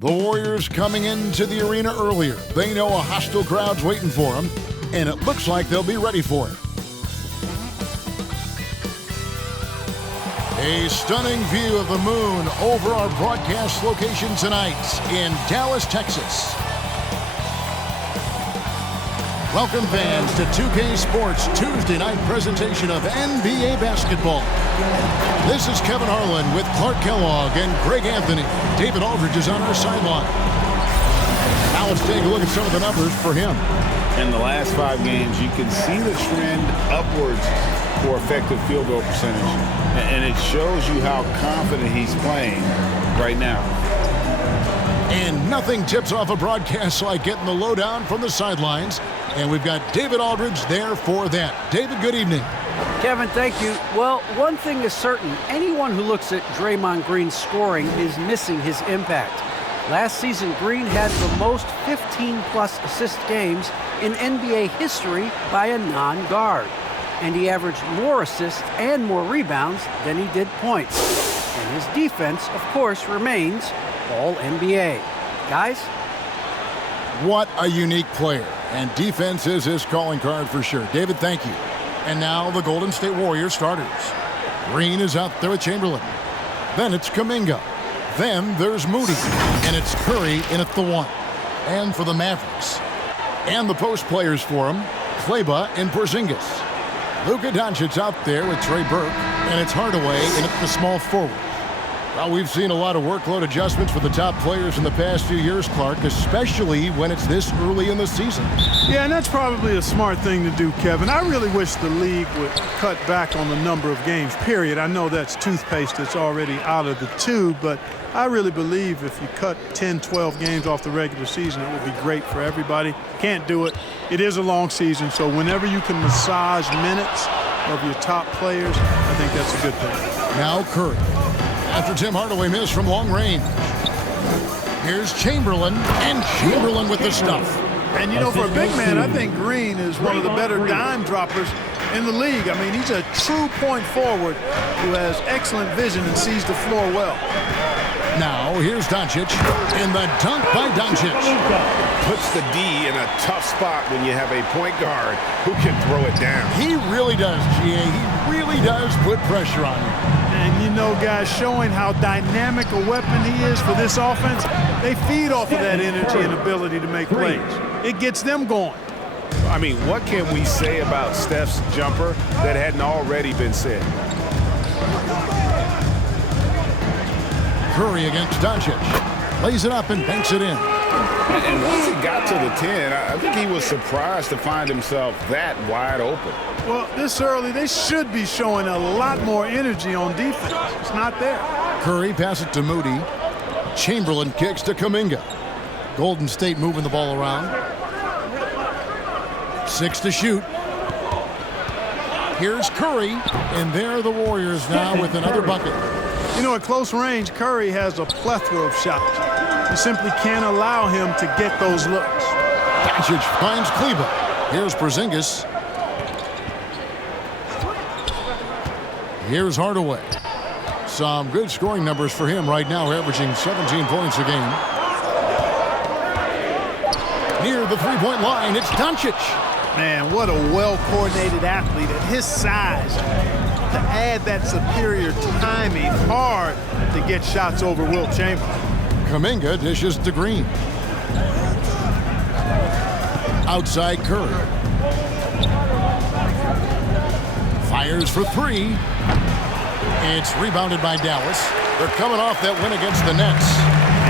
The Warriors coming into the arena earlier. They know a hostile crowd's waiting for them, and it looks like they'll be ready for it. A stunning view of the moon over our broadcast location tonight in Dallas, Texas. Welcome fans to 2K Sports Tuesday night presentation of NBA basketball. This is Kevin Harlan with Clark Kellogg and Greg Anthony. David Aldridge is on our sideline. Now let's take a look at some of the numbers for him. In the last 5 games, you can see the trend upwards for effective field goal percentage. And it shows you how confident he's playing right now. And nothing tips off a broadcast like getting the lowdown from the sidelines. And we've got David Aldridge there for that. David, good evening. Kevin, thank you. Well, one thing is certain. Anyone who looks at Draymond Green's scoring is missing his impact. Last season, Green had the most 15-plus assist games in NBA history by a non-guard. And he averaged more assists and more rebounds than he did points. And his defense, of course, remains All-NBA. Guys? What a unique player. And defense is his calling card for sure. David, thank you. And now the Golden State Warriors starters. Green is out there with Chamberlain. Then it's Kuminga. Then there's Moody. And it's Curry in at the 1. And for the Mavericks. And the post players for him, Kleba and Porzingis. Luka Doncic out there with Trey Burke. And it's Hardaway in at the small forward. Well, we've seen a lot of workload adjustments for the top players in the past few years, Clark, especially when it's this early in the season. Yeah, and that's probably a smart thing to do, Kevin. I really wish the league would cut back on the number of games, period. I know that's toothpaste that's already out of the tube, but I really believe if you cut 10, 12 games off the regular season, it would be great for everybody. Can't do it. It is a long season, so whenever you can massage minutes of your top players, I think that's a good thing. Now Curry. After Tim Hardaway missed from long range. Here's Chamberlain, and Chamberlain with the stuff. And, you know, for a big man, I think Green is one of the better dime droppers in the league. I mean, he's a true point forward who has excellent vision and sees the floor well. Now, here's Doncic, and the dunk by Doncic. Puts the D in a tough spot when you have a point guard who can throw it down. He really does, GA. He really does put pressure on you. And, you know, guys, showing how dynamic a weapon he is for this offense, they feed off of that energy and ability to make plays. It gets them going. I mean, what can we say about Steph's jumper that hadn't already been said? Curry against Doncic. Lays it up and banks it in. And once he got to the 10, I think he was surprised to find himself that wide open. Well, this early, they should be showing a lot more energy on defense. It's not there. Curry passes it to Moody. Chamberlain kicks to Kuminga. Golden State moving the ball around. 6 to shoot. Here's Curry, and there are the Warriors now with another bucket. You know, at close range, Curry has a plethora of shots. You simply can't allow him to get those looks. Doncic finds Kleba. Here's Porzingis. Here's Hardaway. Some good scoring numbers for him right now, averaging 17 points a game. Near the three-point line, it's Doncic. Man, what a well-coordinated athlete at his size. To add that superior timing, hard to get shots over Wilt Chamberlain. Kuminga dishes to Green. Outside Curry. Fires for 3. It's rebounded by Dallas. They're coming off that win against the Nets.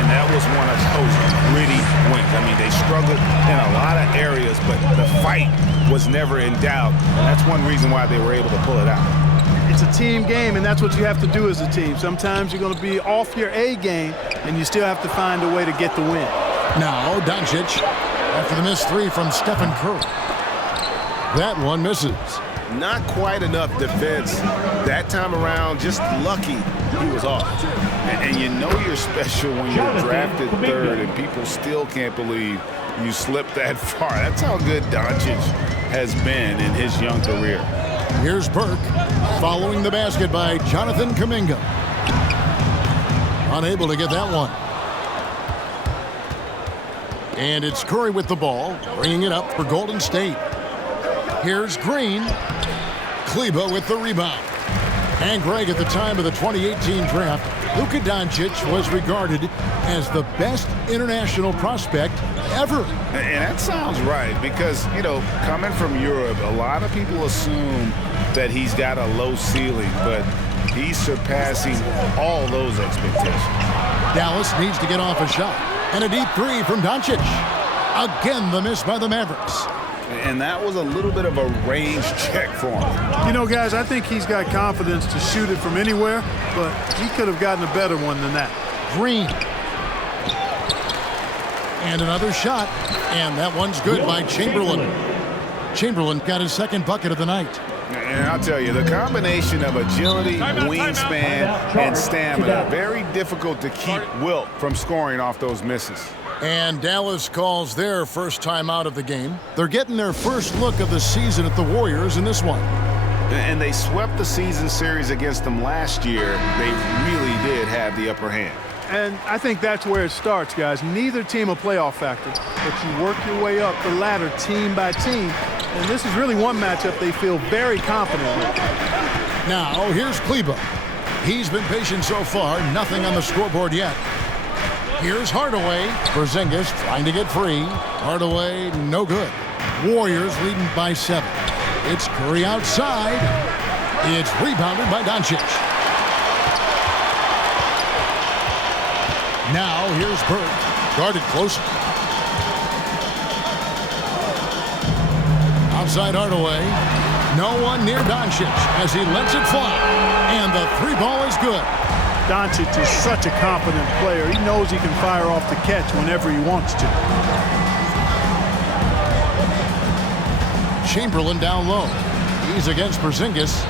And that was one of those gritty wins. I mean, they struggled in a lot of areas, but the fight was never in doubt. And that's one reason why they were able to pull it out. It's a team game, and that's what you have to do as a team. Sometimes you're going to be off your A game, and you still have to find a way to get the win. Now, Doncic, after the missed 3 from Stephen Curry. That one misses. Not quite enough defense that time around. Just lucky he was off. And you know you're special when you're drafted 3rd, and people still can't believe you slipped that far. That's how good Doncic has been in his young career. Here's Burke, following the basket by Jonathan Kuminga. Unable to get that one. And it's Curry with the ball, bringing it up for Golden State. Here's Green. Kleba with the rebound. And Greg, at the time of the 2018 draft, Luka Doncic was regarded as the best international prospect ever. And that sounds right because, you know, coming from Europe, a lot of people assume that he's got a low ceiling, but he's surpassing all those expectations. Dallas needs to get off a shot. And a deep three from Doncic. Again, the miss by the Mavericks. And that was a little bit of a range check for him. You know, guys, I think he's got confidence to shoot it from anywhere, but he could have gotten a better one than that. Green. And another shot. And that one's good by Chamberlain. Chamberlain got his second bucket of the night. And I'll tell you, the combination of agility, wingspan, and stamina, very difficult to keep Wilt from scoring off those misses. And Dallas calls their first time out of the game. They're getting their first look of the season at the Warriors in this one. And they swept the season series against them last year. They really did have the upper hand. And I think that's where it starts, guys. Neither team a playoff factor, but you work your way up the ladder team by team. And this is really one matchup they feel very confident with. Now, here's Kleba. He's been patient so far. Nothing on the scoreboard yet. Here's Hardaway. Porzingis trying to get free. Hardaway, no good. Warriors leading by 7. It's Curry outside. It's rebounded by Doncic. Now here's Bird. Guarded closely. Outside Hardaway. No one near Doncic as he lets it fly. And the three ball is good. Doncic is such a confident player. He knows he can fire off the catch whenever he wants to. Chamberlain down low. He's against Porzingis.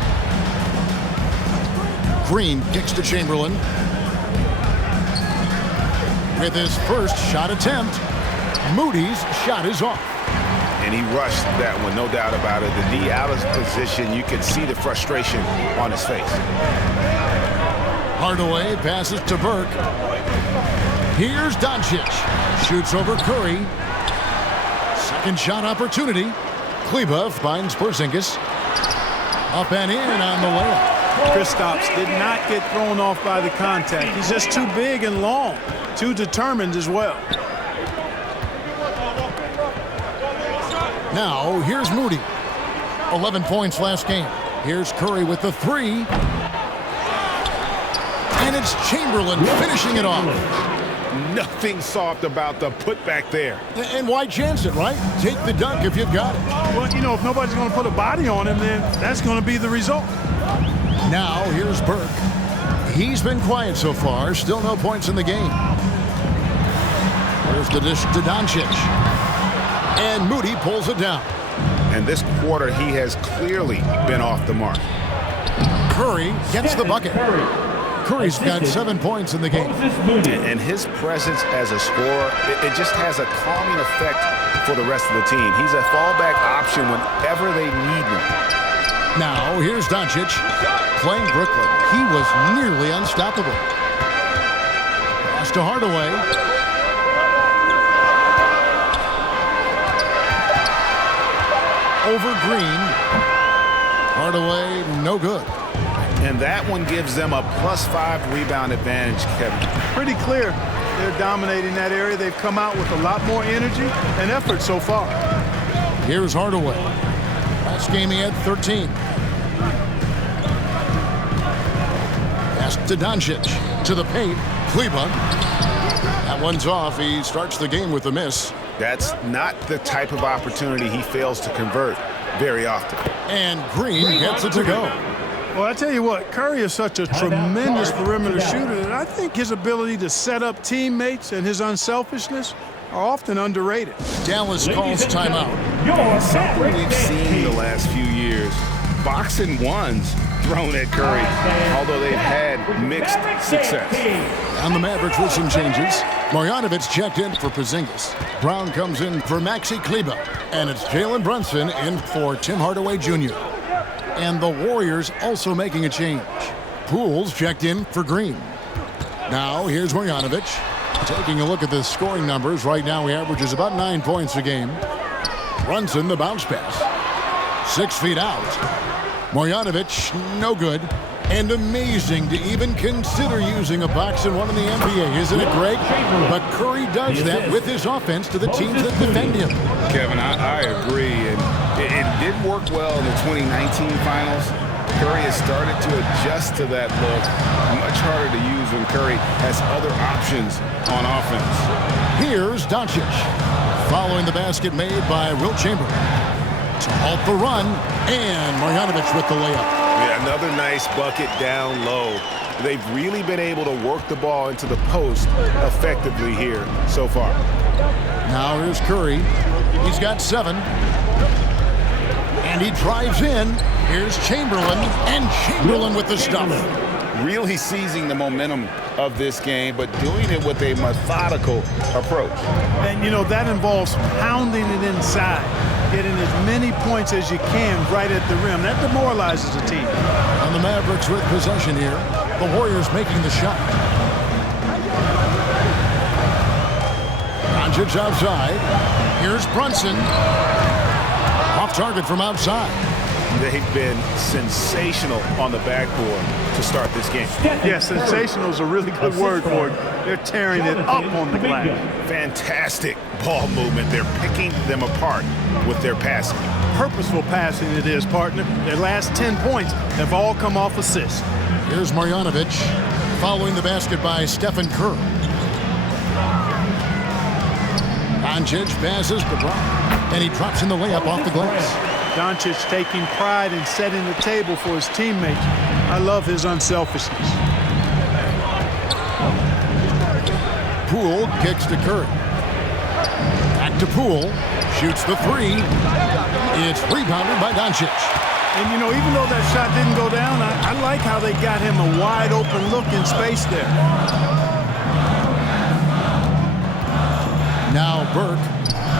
Green kicks to Chamberlain. With his first shot attempt, Moody's shot is off. And he rushed that one, no doubt about it. The D out of position, you could see the frustration on his face. Hardaway passes to Burke. Here's Doncic. Shoots over Curry. Second shot opportunity. Kleba finds Porzingis. Up and in on the layup. Kristaps did not get thrown off by the contact. He's just too big and long. Too determined as well. Now, here's Moody. 11 points last game. Here's Curry with the three. And it's Chamberlain finishing it off. Nothing soft about the putback there. And why chance it, right? Take the dunk if you've got it. Well, you know, if nobody's going to put a body on him, then that's going to be the result. Now, here's Burke. He's been quiet so far. Still no points in the game. There's the dish to Doncic. And Moody pulls it down. And this quarter, he has clearly been off the mark. Curry gets the bucket. Curry's got 7 points in the game. And his presence as a scorer, it just has a calming effect for the rest of the team. He's a fallback option whenever they need one. Now, here's Doncic playing Brooklyn. He was nearly unstoppable. Pass to Hardaway. Over Green. Hardaway, no good. And that one gives them a +5 rebound advantage, Kevin. Pretty clear. They're dominating that area. They've come out with a lot more energy and effort so far. Here's Hardaway. Last game he had 13. Pass to Doncic. To the paint. Kleba. That one's off. He starts the game with a miss. That's not the type of opportunity he fails to convert very often. And Green gets it to go. Well, I tell you what, Curry is such a tremendous perimeter shooter that I think his ability to set up teammates and his unselfishness are often underrated. Dallas calls timeout. Something we've seen the last few years, boxing ones thrown at Curry, although they've had mixed success. And the Mavericks with some changes. Marjanovic checked in for Porzingis. Brown comes in for Maxi Kleba. And it's Jalen Brunson in for Tim Hardaway Jr. And the Warriors also making a change. Pools checked in for Green. Now here's Marjanovic. Taking a look at the scoring numbers, right now he averages about 9 points a game. Brunson, the bounce pass. 6 feet out. Marjanovic, no good. And amazing to even consider using a box and one in the NBA, isn't it, Greg? But Curry does that with his offense to the teams that defend him. Kevin, I agree. And it did work well in the 2019 finals. Curry has started to adjust to that look. Much harder to use when Curry has other options on offense. Here's Doncic, following the basket made by Wilt Chamberlain. To halt the run, and Marjanovic with the layup. Yeah, another nice bucket down low. They've really been able to work the ball into the post effectively here so far. Now here's Curry. He's got 7. And he drives in. Here's Chamberlain, and Chamberlain with the stuff. Really seizing the momentum of this game, but doing it with a methodical approach. And, you know, that involves pounding it inside, getting as many points as you can right at the rim. That demoralizes a team. And the Mavericks with possession here. The Warriors making the shot. Doncic outside. Here's Brunson. Off target from outside. They've been sensational on the backboard to start this game. Yeah, sensational is a really good word for it. They're tearing it up on the glass. Fantastic ball movement. They're picking them apart with their passing. Purposeful passing it is, partner. Their last 10 points have all come off assists. Here's Marjanovic, following the basket by Stephen Curry. Doncic passes to Brown, and he drops in the layup off the glass. Doncic taking pride in setting the table for his teammates. I love his unselfishness. Poole kicks to Curry. Back to Poole. Shoots the 3. It's rebounded by Doncic. And, you know, even though that shot didn't go down, I like how they got him a wide open look in space there. Now Burke.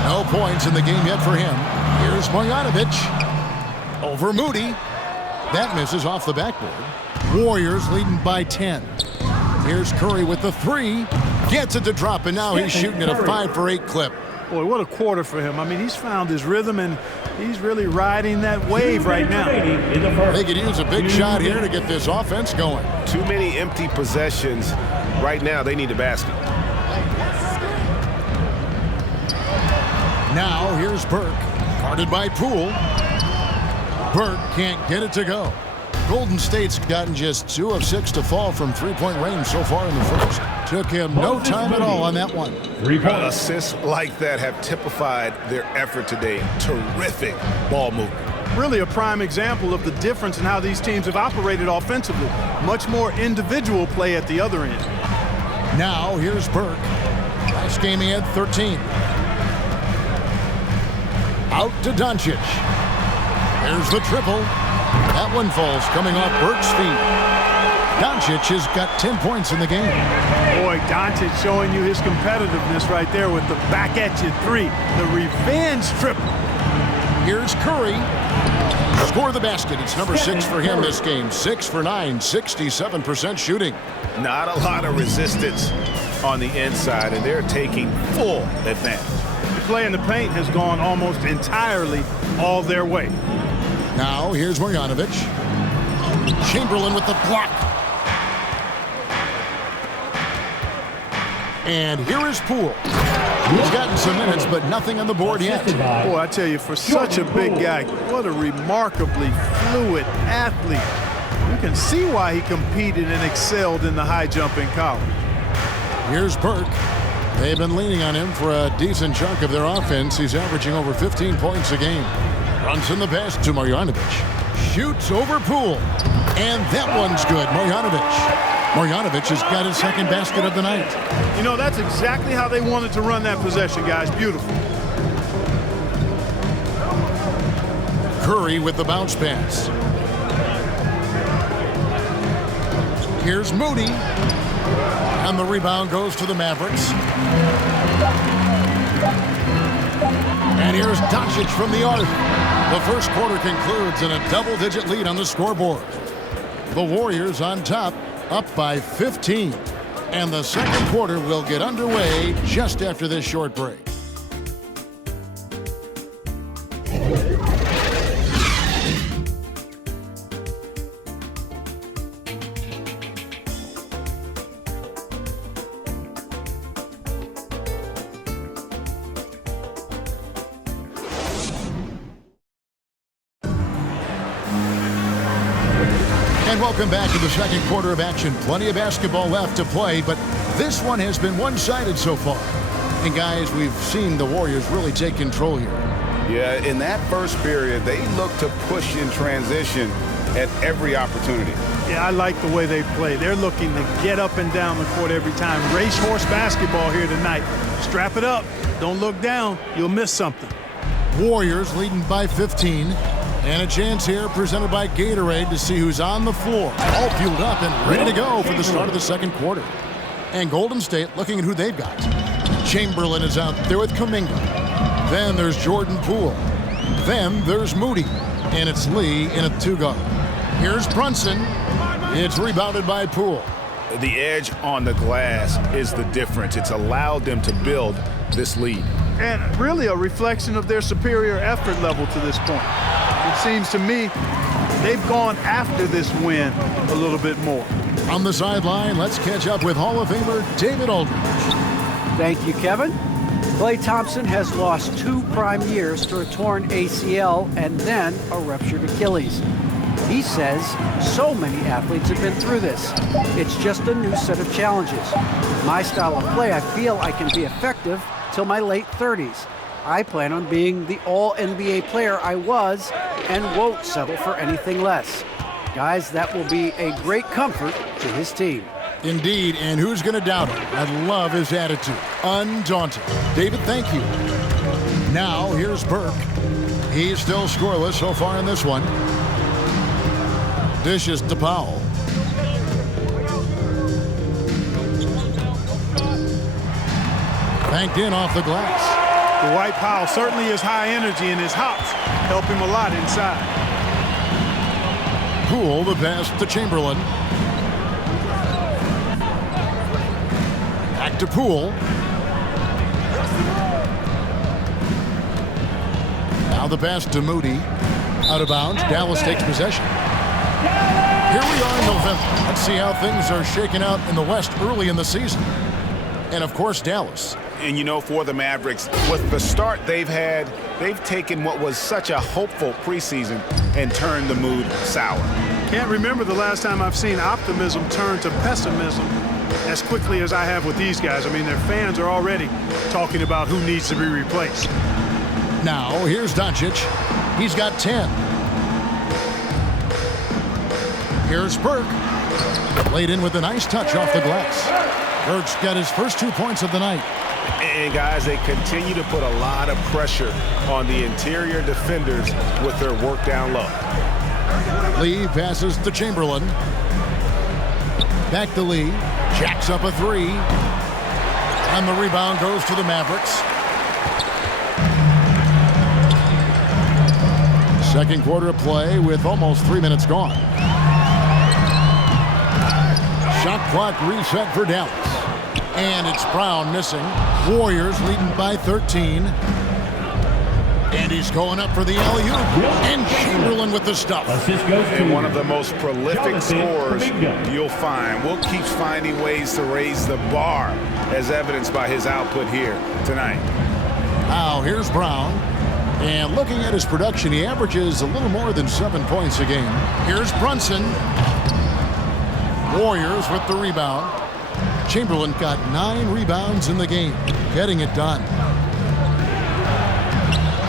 No points in the game yet for him. Here's Marjanovic. Over Moody. That misses off the backboard. Warriors leading by 10. Here's Curry with the 3. Gets it to drop, and now he's shooting at a 5 for 8 clip. Boy, what a quarter for him. I mean, he's found his rhythm, and he's really riding that wave right now. They could use a big shot here to get this offense going. Too many empty possessions. Right now, they need a basket. Now here's Burke, guarded by Poole. Burke can't get it to go. Golden State's gotten just 2 of 6 to fall from three-point range so far in the first. Took him no time at all on that one. Assists like that have typified their effort today. Terrific ball movement. Really a prime example of the difference in how these teams have operated offensively. Much more individual play at the other end. Now here's Burke. Last game he had 13. Out to Doncic. There's the triple. That one falls coming off Burke's feet. Doncic has got 10 points in the game. Boy, Doncic showing you his competitiveness right there with the back at you 3. The revenge triple. Here's Curry. Score the basket. It's number 6 for him this game. 6 for 9, 67% shooting. Not a lot of resistance on the inside, and they're taking full advantage. The play in the paint has gone almost entirely all their way. Now here's Marjanovic. Chamberlain with the block. And here is Poole. He's gotten some minutes, but nothing on the board yet. Boy, I tell you, for such a big guy, what a remarkably fluid athlete. You can see why he competed and excelled in the high jump in college. Here's Burke. They've been leaning on him for a decent chunk of their offense. He's averaging over 15 points a game. Runs in the pass to Marjanovic. Shoots over Poole. And that one's good. Marjanovic has got his second basket of the night. You know, that's exactly how they wanted to run that possession, guys. Beautiful. Curry with the bounce pass. Here's Moody. And the rebound goes to the Mavericks. And here's Doncic from the arc. The first quarter concludes in a double-digit lead on the scoreboard. The Warriors on top, up by 15. And the second quarter will get underway just after this short break. And welcome back to the second quarter of action. Plenty of basketball left to play, but this one has been one-sided so far. And guys, we've seen the Warriors really take control here. Yeah, in that first period, they looked to push in transition at every opportunity. Yeah, I like the way they play. They're looking to get up and down the court every time. Racehorse basketball here tonight. Strap it up. Don't look down. You'll miss something. Warriors leading by 15. And a chance here presented by Gatorade to see who's on the floor. All fueled up and ready to go for the start of the second quarter. And Golden State looking at who they've got. Chamberlain is out there with Kuminga. Then there's Jordan Poole. Then there's Moody. And it's Lee in a two-guard. Here's Brunson. It's rebounded by Poole. The edge on the glass is the difference. It's allowed them to build this lead. And really a reflection of their superior effort level to this point. It seems to me they've gone after this win a little bit more. On the sideline, let's catch up with Hall of Famer David Aldridge. Thank you, Kevin. Klay Thompson has lost 2 prime years to a torn ACL and then a ruptured Achilles. He says so many athletes have been through this. It's just a new set of challenges. With my style of play, I feel I can be effective till my late 30s. I plan on being the all-NBA player I was and won't settle for anything less. Guys, that will be a great comfort to his team. Indeed, and who's going to doubt him? I love his attitude. Undaunted. David, thank you. Now, here's Burke. He's still scoreless so far in this one. Dishes to Powell. Banked in off the glass. Dwight Powell certainly is high energy, and his hops help him a lot inside. Poole the pass to Chamberlain. Back to Poole. Now the pass to Moody. Out of bounds. Dallas takes possession. Here we are in November. Let's see how things are shaking out in the West early in the season. And of course, Dallas. And you know, for the Mavericks, with the start they've had, they've taken what was such a hopeful preseason and turned the mood sour. Can't remember the last time I've seen optimism turn to pessimism as quickly as I have with these guys. I mean, their fans are already talking about who needs to be replaced. Now, here's Doncic. He's got 10. Here's Burke. Laid in with a nice touch off the glass. Burke's got his first 2 points of the night. And guys, they continue to put a lot of pressure on the interior defenders with their work down low. Lee passes to Chamberlain. Back to Lee. Jacks up a three. And the rebound goes to the Mavericks. Second quarter of play with almost 3 minutes gone. Shot clock reset for Dallas. And it's Brown missing. Warriors leading by 13. And he's going up for the alley-oop. And Chamberlain with the stuff. And one of the most prolific scorers you'll find. Will keeps finding ways to raise the bar, as evidenced by his output here tonight. Now here's Brown. And looking at his production, he averages a little more than 7 points a game. Here's Brunson. Warriors with the rebound. Chamberlain got 9 rebounds in the game, getting it done.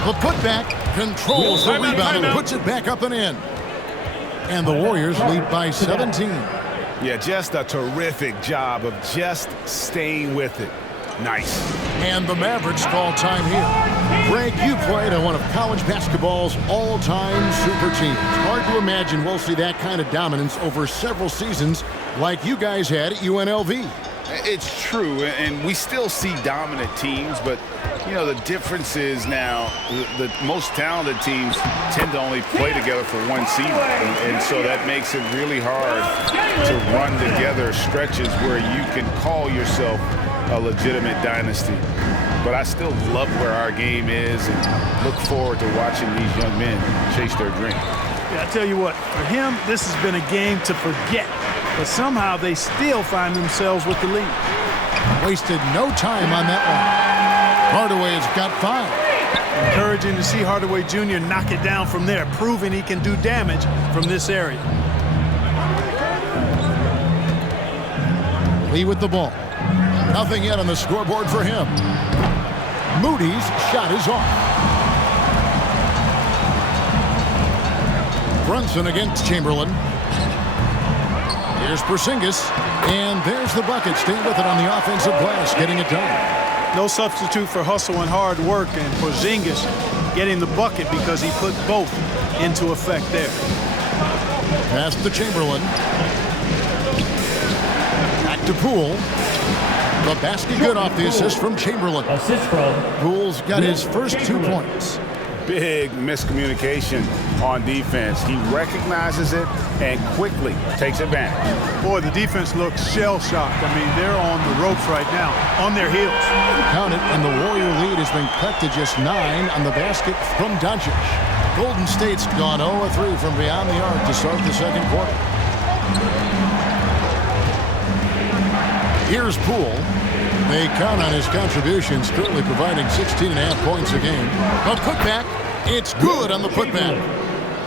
The putback controls the rebound and puts it back up and in. And the Warriors lead by 17. Yeah, just a terrific job of just staying with it. Nice. And the Mavericks call time here. Greg, you played on one of college basketball's all-time super teams. Hard to imagine we'll see that kind of dominance over several seasons like you guys had at UNLV. It's true, and we still see dominant teams, but, you know, the difference is now the most talented teams tend to only play together for one season, and so that makes it really hard to run together stretches where you can call yourself a legitimate dynasty. But I still love where our game is and look forward to watching these young men chase their dream. Yeah, I tell you what, for him, this has been a game to forget. But somehow they still find themselves with the lead. Wasted no time on that one. Hardaway's got 5. Encouraging to see Hardaway Jr. knock it down from there, proving he can do damage from this area. Lee with the ball. Nothing yet on the scoreboard for him. Moody's shot is off. Brunson against Chamberlain. Here's Porzingis, and there's the bucket. Staying with it on the offensive glass, getting it done. No substitute for hustle and hard work, and Porzingis getting the bucket because he put both into effect there. Pass to Chamberlain. Back to Poole. The basket good off the assist from Chamberlain. Poole's got his first 2 points. Big miscommunication on defense. He recognizes it and quickly takes advantage. Boy, the defense looks shell-shocked. I mean, they're on the ropes right now, on their heels. Count it, and the Warrior lead has been cut to just 9 on the basket from Doncic. Golden State's gone 0-3 from beyond the arc to start the second quarter. Here's Poole. They count on his contributions, currently providing 16.5 points a game. A putback, it's good on the putback.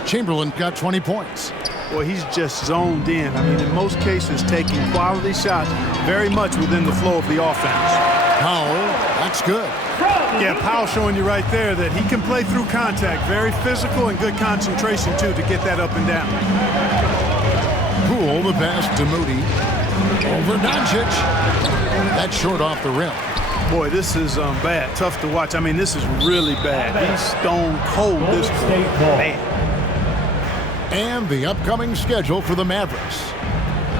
Chamberlain got 20 points. Boy, he's just zoned in. I mean, in most cases, taking quality shots very much within the flow of the offense. Powell, that's good. Yeah, Powell showing you right there that he can play through contact. Very physical and good concentration, too, to get that up and down. Poole, the pass to Moody. Over Doncic. That's short off the rim. Boy, this is bad. Tough to watch. I mean, this is really bad. He's stone cold this bad. And the upcoming schedule for the Mavericks.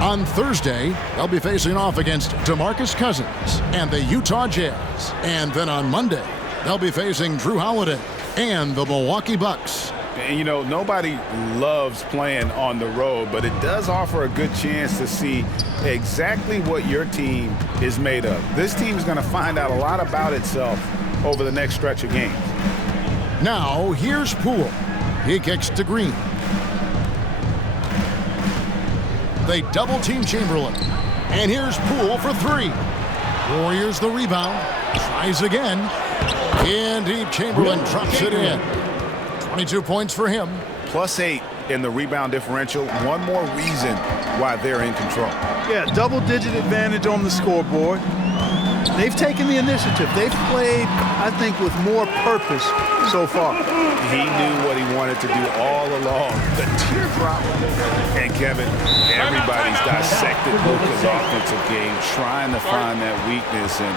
On Thursday, they'll be facing off against DeMarcus Cousins and the Utah Jazz. And then on Monday, they'll be facing Drew Holiday and the Milwaukee Bucks. And, you know, nobody loves playing on the road, but it does offer a good chance to see exactly what your team is made of. This team is going to find out a lot about itself over the next stretch of games. Now, here's Poole. He kicks to Green. They double-team Chamberlain. And here's Poole for 3. Warriors the rebound. Tries again. In deep, Chamberlain drops it in. 22 points for him. +8 in the rebound differential. One more reason why they're in control. Yeah, double-digit advantage on the scoreboard. They've taken the initiative. They've played, I think, with more purpose so far. He knew what he wanted to do all along. The teardrop. And Kevin, everybody's dissected Luka's offensive game, trying to find that weakness. And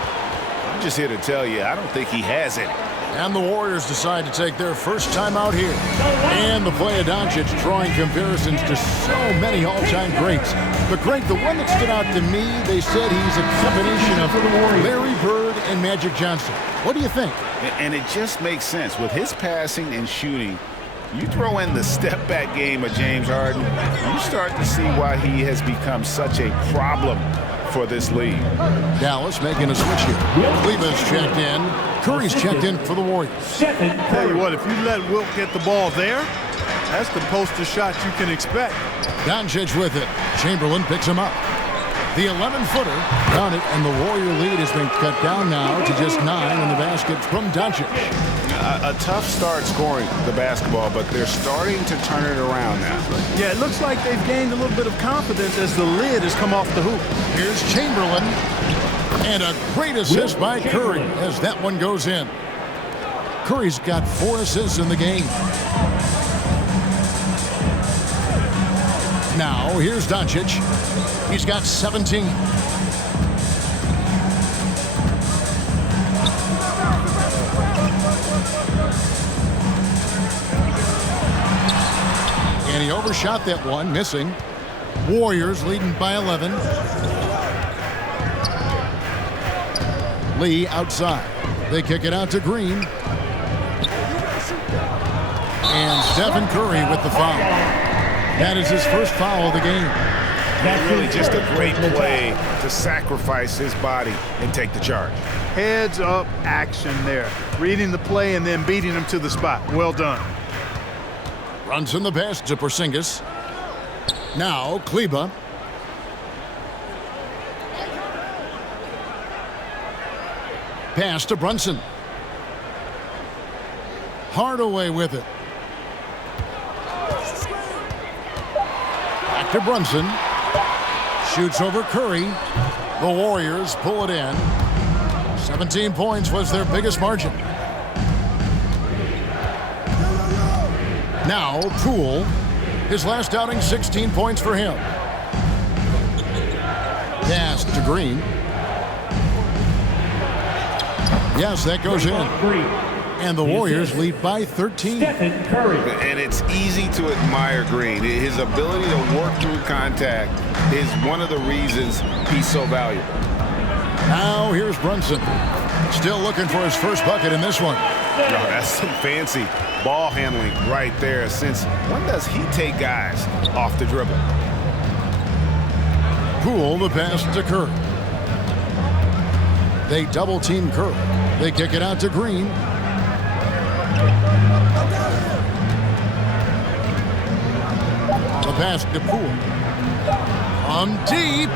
I'm just here to tell you, I don't think he has it. And the Warriors decide to take their first time out here. And the play of Doncic drawing comparisons to so many all-time greats. But Greg, the one that stood out to me, they said he's a combination of Larry Bird and Magic Johnson. What do you think? And it just makes sense. With his passing and shooting, you throw in the step-back game of James Harden, you start to see why he has become such a problem for this league. Dallas making a switch here. Cleveland's checked in. Curry's checked in for the Warriors. Tell you what, if you let Wilt get the ball there, that's the poster shot you can expect. Doncic with it. Chamberlain picks him up. The 11-footer got it, and the Warrior lead has been cut down now to just 9 in the basket from Doncic. A tough start scoring the basketball, but they're starting to turn it around now. Yeah, it looks like they've gained a little bit of confidence as the lid has come off the hoop. Here's Chamberlain. And a great assist by Curry as that one goes in. Curry's got 4 assists in the game. Now, here's Doncic. He's got 17. And he overshot that one, missing. Warriors leading by 11. Lee outside. They kick it out to Green. And Stephen Curry with the foul. That is his first foul of the game. Really just a great play to sacrifice his body and take the charge. Heads up action there. Reading the play and then beating him to the spot. Well done. Runs in the pass to Porzingis. Now Kleba. Pass to Brunson. Hardaway with it. Back to Brunson. Shoots over Curry. The Warriors pull it in. 17 points was their biggest margin. Now Poole. His last outing, 16 points for him. Pass to Green. Yes, that goes in. And the Warriors lead by 13. And it's easy to admire Green. His ability to work through contact is one of the reasons he's so valuable. Now here's Brunson. Still looking for his first bucket in this one. No, that's some fancy ball handling right there. Since when does he take guys off the dribble? Poole the pass to Curry. They double team Curry. They kick it out to Green. The pass to Poole. On deep.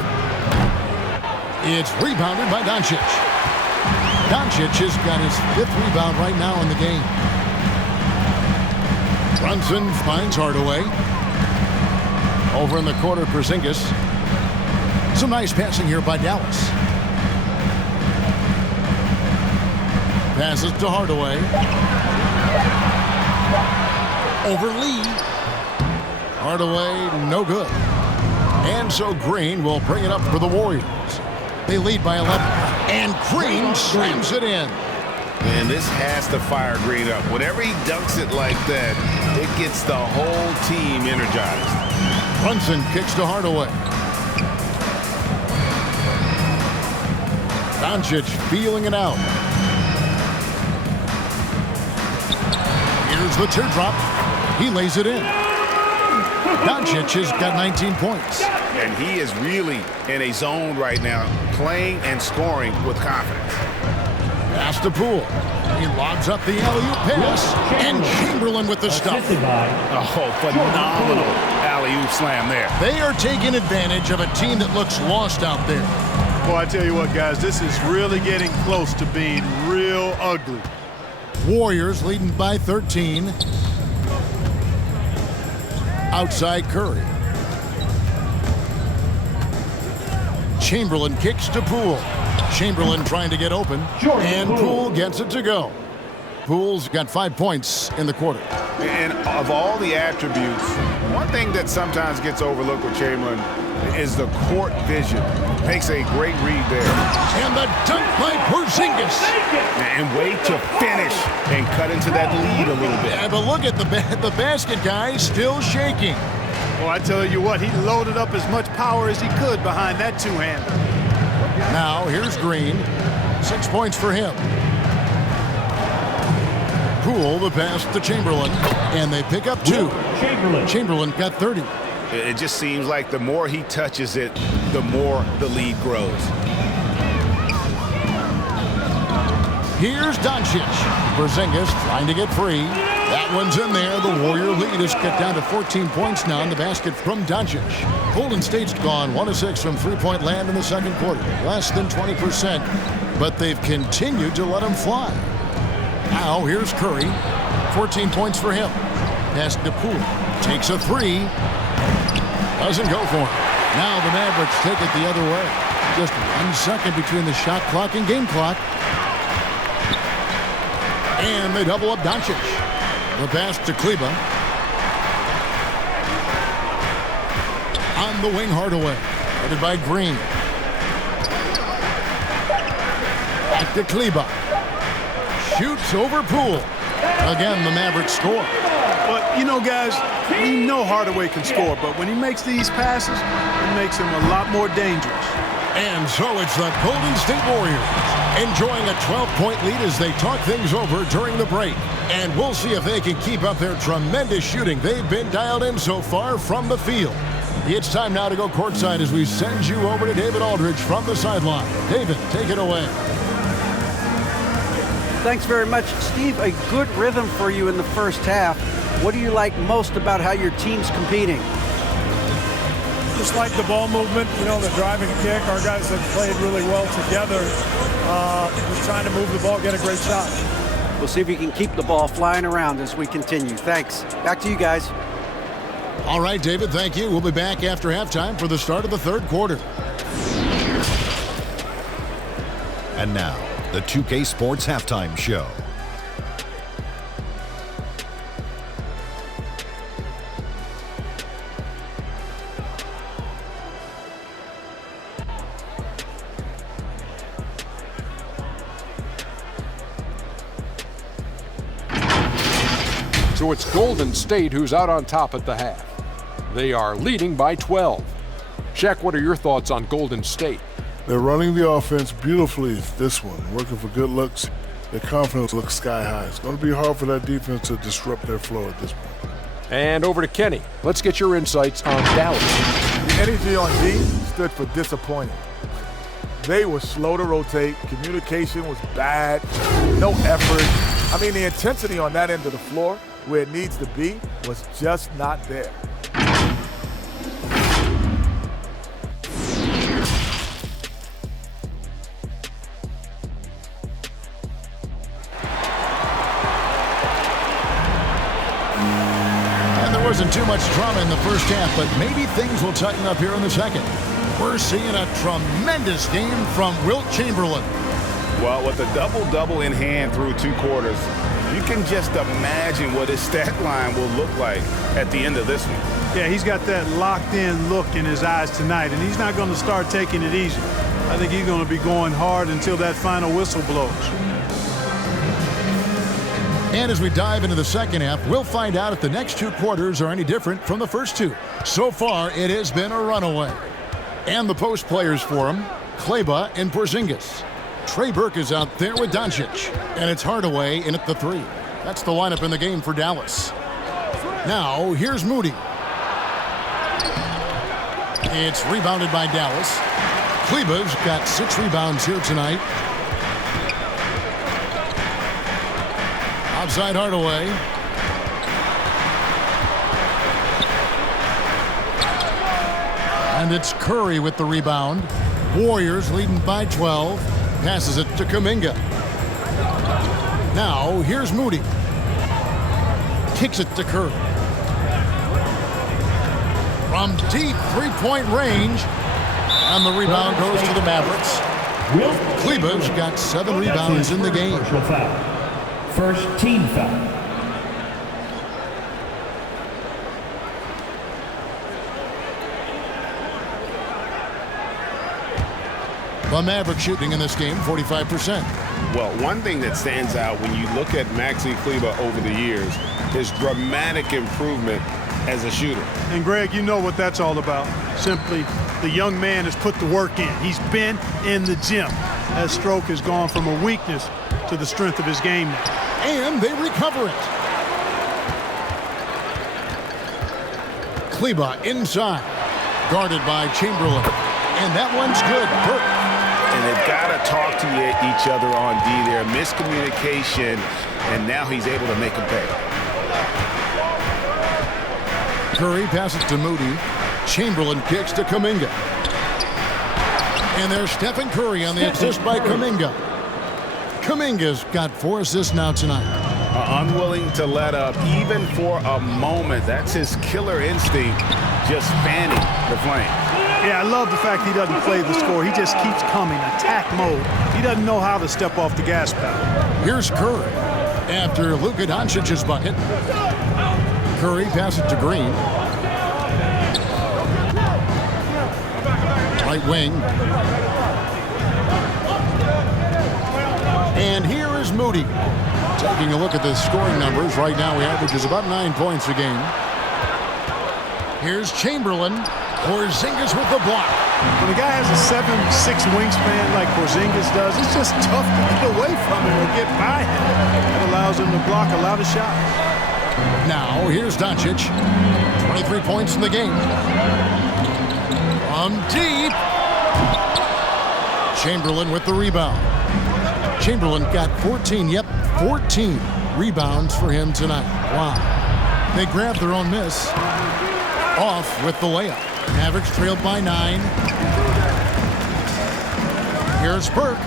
It's rebounded by Doncic. Doncic has got his 5th rebound right now in the game. Brunson finds Hardaway. Over in the corner, Porzingis. Some nice passing here by Dallas. Passes to Hardaway. Over Lee. Hardaway, no good. And so Green will bring it up for the Warriors. They lead by 11. And Green slams it in. And this has to fire Green up. Whenever he dunks it like that, it gets the whole team energized. Brunson kicks to Hardaway. Doncic feeling it out. Here's the teardrop. He lays it in. Doncic has got 19 points. And he is really in a zone right now, playing and scoring with confidence. Pass to Poole. He lobs up the alley-oop pass. And Chamberlain with the stuff. Oh, phenomenal alley-oop slam there. They are taking advantage of a team that looks lost out there. Boy, I tell you what, guys, this is really getting close to being real ugly. Warriors leading by 13. Outside Curry. Chamberlain kicks to Poole. Chamberlain trying to get open. And Poole gets it to go. Poole's got 5 points in the quarter. And of all the attributes, one thing that sometimes gets overlooked with Chamberlain is the court vision. Makes a great read there. And the dunk by Porzingis. And wait to finish and cut into that lead a little bit. Yeah, but look at the basket, guys, still shaking. Well, I tell you what, he loaded up as much power as he could behind that two-hander. Now, here's Green. 6 points for him. Poole, the pass to Chamberlain. And they pick up 2. Chamberlain got 30. It just seems like the more he touches it, the more the lead grows. Here's Doncic. Porzingis trying to get free. That one's in there. The Warrior lead is cut down to 14 points now in the basket from Doncic. Golden State's gone 1 of 6 from three-point land in the second quarter. Less than 20%, but they've continued to let them fly. Now here's Curry. 14 points for him. Pass to Poole. Takes a 3. Doesn't go for it. Now the Mavericks take it the other way. Just 1 second between the shot clock and game clock. And they double up Doncic. The pass to Kleba. On the wing, Hardaway. Headed by Green. Back to Kleba. Shoots over Poole. Again, the Mavericks score. But, you know, guys, we know Hardaway can score, but when he makes these passes, it makes him a lot more dangerous. And so it's the Golden State Warriors enjoying a 12-point lead as they talk things over during the break. And we'll see if they can keep up their tremendous shooting they've been dialed in so far from the field. It's time now to go courtside as we send you over to David Aldridge from the sideline. David, take it away. Thanks very much, Steve. A good rhythm for you in the first half. What do you like most about how your team's competing? Just like the ball movement, you know, the driving kick. Our guys have played really well together. Just trying to move the ball, get a great shot. We'll see if you can keep the ball flying around as we continue. Thanks. Back to you guys. All right, David, thank you. We'll be back after halftime for the start of the third quarter. And now, the 2K Sports Halftime Show. So it's Golden State who's out on top at the half. They are leading by 12. Shaq, what are your thoughts on Golden State? They're running the offense beautifully this one, working for good looks. Their confidence looks sky high. It's going to be hard for that defense to disrupt their flow at this point. And over to Kenny. Let's get your insights on Dallas. The energy on D stood for disappointing. They were slow to rotate. Communication was bad. No effort. I mean, the intensity on that end of the floor, where it needs to be, was just not there. And there wasn't too much drama in the first half, but maybe things will tighten up here in the second. We're seeing a tremendous game from Wilt Chamberlain. Well, with a double-double in hand through 2 quarters, you can just imagine what his stat line will look like at the end of this one. Yeah, he's got that locked-in look in his eyes tonight, and he's not going to start taking it easy. I think he's going to be going hard until that final whistle blows. And as we dive into the second half, we'll find out if the next 2 quarters are any different from the first 2. So far, it has been a runaway. And the post players for him, Kleba and Porzingis. Trey Burke is out there with Doncic, and it's Hardaway in at the 3. That's the lineup in the game for Dallas. Now, here's Moody. It's rebounded by Dallas. Kleba's got 6 rebounds here tonight. Outside Hardaway. And it's Curry with the rebound. Warriors leading by 12. Passes it to Kuminga. Now, here's Moody. Kicks it to Curry. From deep three-point range. And the rebound goes to the Mavericks. Kleba's got 7 rebounds in the game. First team foul. The Mavericks shooting in this game, 45%. Well, one thing that stands out when you look at Maxi Kleber over the years is dramatic improvement as a shooter. And Greg, you know what that's all about. Simply, the young man has put the work in. He's been in the gym. That stroke has gone from a weakness to the strength of his game now. And they recover it. Kleba inside, guarded by Chamberlain. And that one's good. Burke. And they've got to talk to each other on D there. Miscommunication, and now he's able to make them pay. Curry passes to Moody. Chamberlain kicks to Kuminga. And there's Stephen Curry on the assist by Kuminga. Kuminga's got 4 assists now tonight. Unwilling to let up even for a moment. That's his killer instinct, just fanning the flame. Yeah, I love the fact he doesn't play the score. He just keeps coming, attack mode. He doesn't know how to step off the gas pedal. Here's Curry after Luka Doncic's bucket. Curry passes to Green. Right wing. And here is Moody. Taking a look at the scoring numbers. Right now he averages about 9 points a game. Here's Chamberlain. Porzingis with the block. When a guy has a 7'6" wingspan like Porzingis does, it's just tough to get away from him or get by him. It allows him to block a lot of shots. Now, here's Doncic. 23 points in the game. From deep. Chamberlain with the rebound. Chamberlain got 14 rebounds for him tonight. Wow. They grabbed their own miss. Off with the layup. Mavericks trailed by 9. Here's Burke.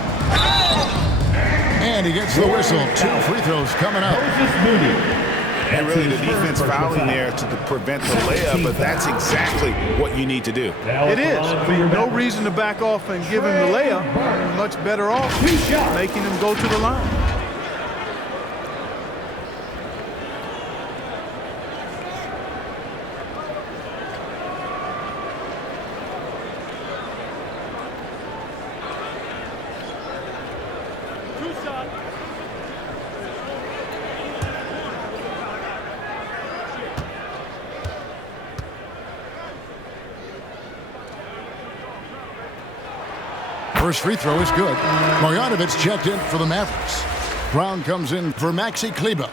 And he gets the whistle. 2 free throws coming up. And really the defense fouling there to prevent the layup, but that's exactly what you need to do. It is. I mean, no reason to back off and give him the layup. You're much better off making him go to the line. First free throw is good. Marjanovic checked in for the Mavericks. Brown comes in for Maxi Kleber.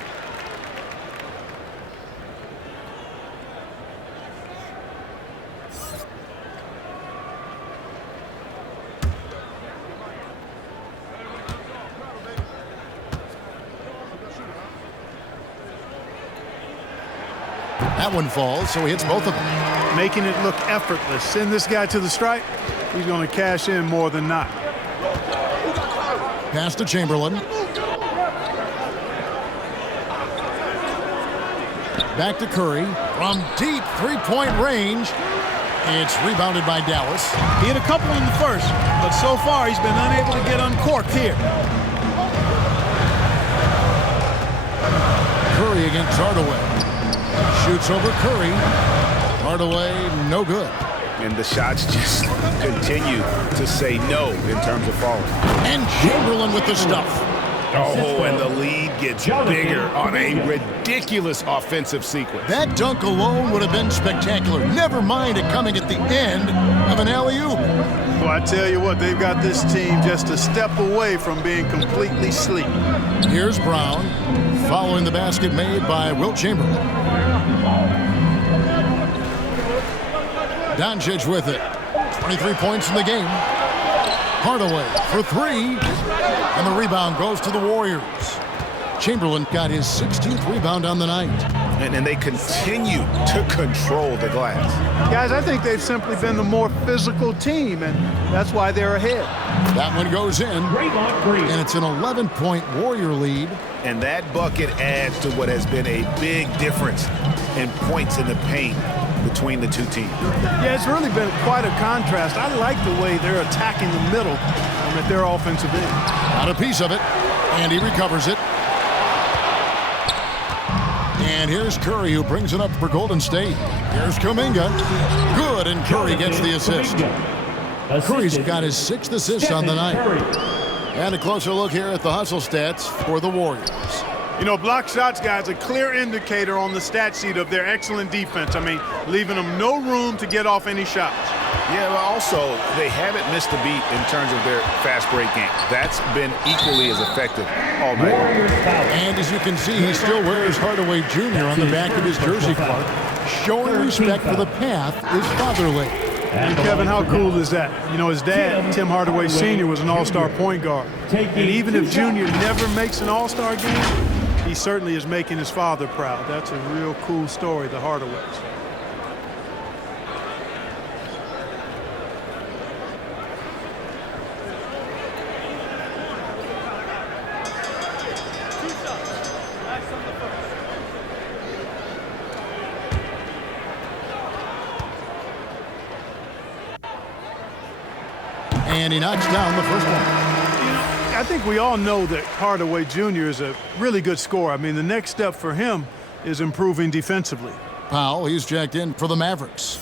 That one falls, so he hits both of them. Making it look effortless. Send this guy to the stripe. He's going to cash in more than not. Pass to Chamberlain. Back to Curry. From deep three-point range. It's rebounded by Dallas. He hit a couple in the first, but so far he's been unable to get uncorked here. Curry against Hardaway. Shoots over Curry. Hardaway, no good. And the shots just continue to say no in terms of falling. And Chamberlain with the stuff. Oh, and the lead gets bigger on a ridiculous offensive sequence. That dunk alone would have been spectacular. Never mind it coming at the end of an alley-oop. Well, I tell you what, they've got this team just a step away from being completely sleep. Here's Brown, following the basket made by Wilt Chamberlain. Doncic with it. 23 points in the game. Hardaway for 3. And the rebound goes to the Warriors. Chamberlain got his 16th rebound on the night. And they continue to control the glass. Guys, I think they've simply been the more physical team, and that's why they're ahead. That one goes in, and it's an 11-point Warrior lead. And that bucket adds to what has been a big difference in points in the paint between the two teams. Yeah, it's really been quite a contrast. I like the way they're attacking the middle at their offensive end. Got a piece of it, and he recovers it. And here's Curry, who brings it up for Golden State. Here's Kuminga. Good, and Curry gets the assist. Curry's got his 6th assist on the night. And a closer look here at the hustle stats for the Warriors. You know, block shots, guys, a clear indicator on the stat sheet of their excellent defense. I mean, leaving them no room to get off any shots. Yeah, but also, they haven't missed a beat in terms of their fast break game. That's been equally as effective all night. And as you can see, he still wears Hardaway Jr. on the back of his jersey, Clark. Showing respect for the path his father laid. And Kevin, how cool is that? You know, his dad, Tim Hardaway Sr., was an all-star point guard. And even if Junior never makes an all-star game, he certainly is making his father proud. That's a real cool story, the Hardaways. And he knocks down the first one. I think we all know that Hardaway Jr. is a really good scorer. I mean, the next step for him is improving defensively. Powell, he's jacked in for the Mavericks.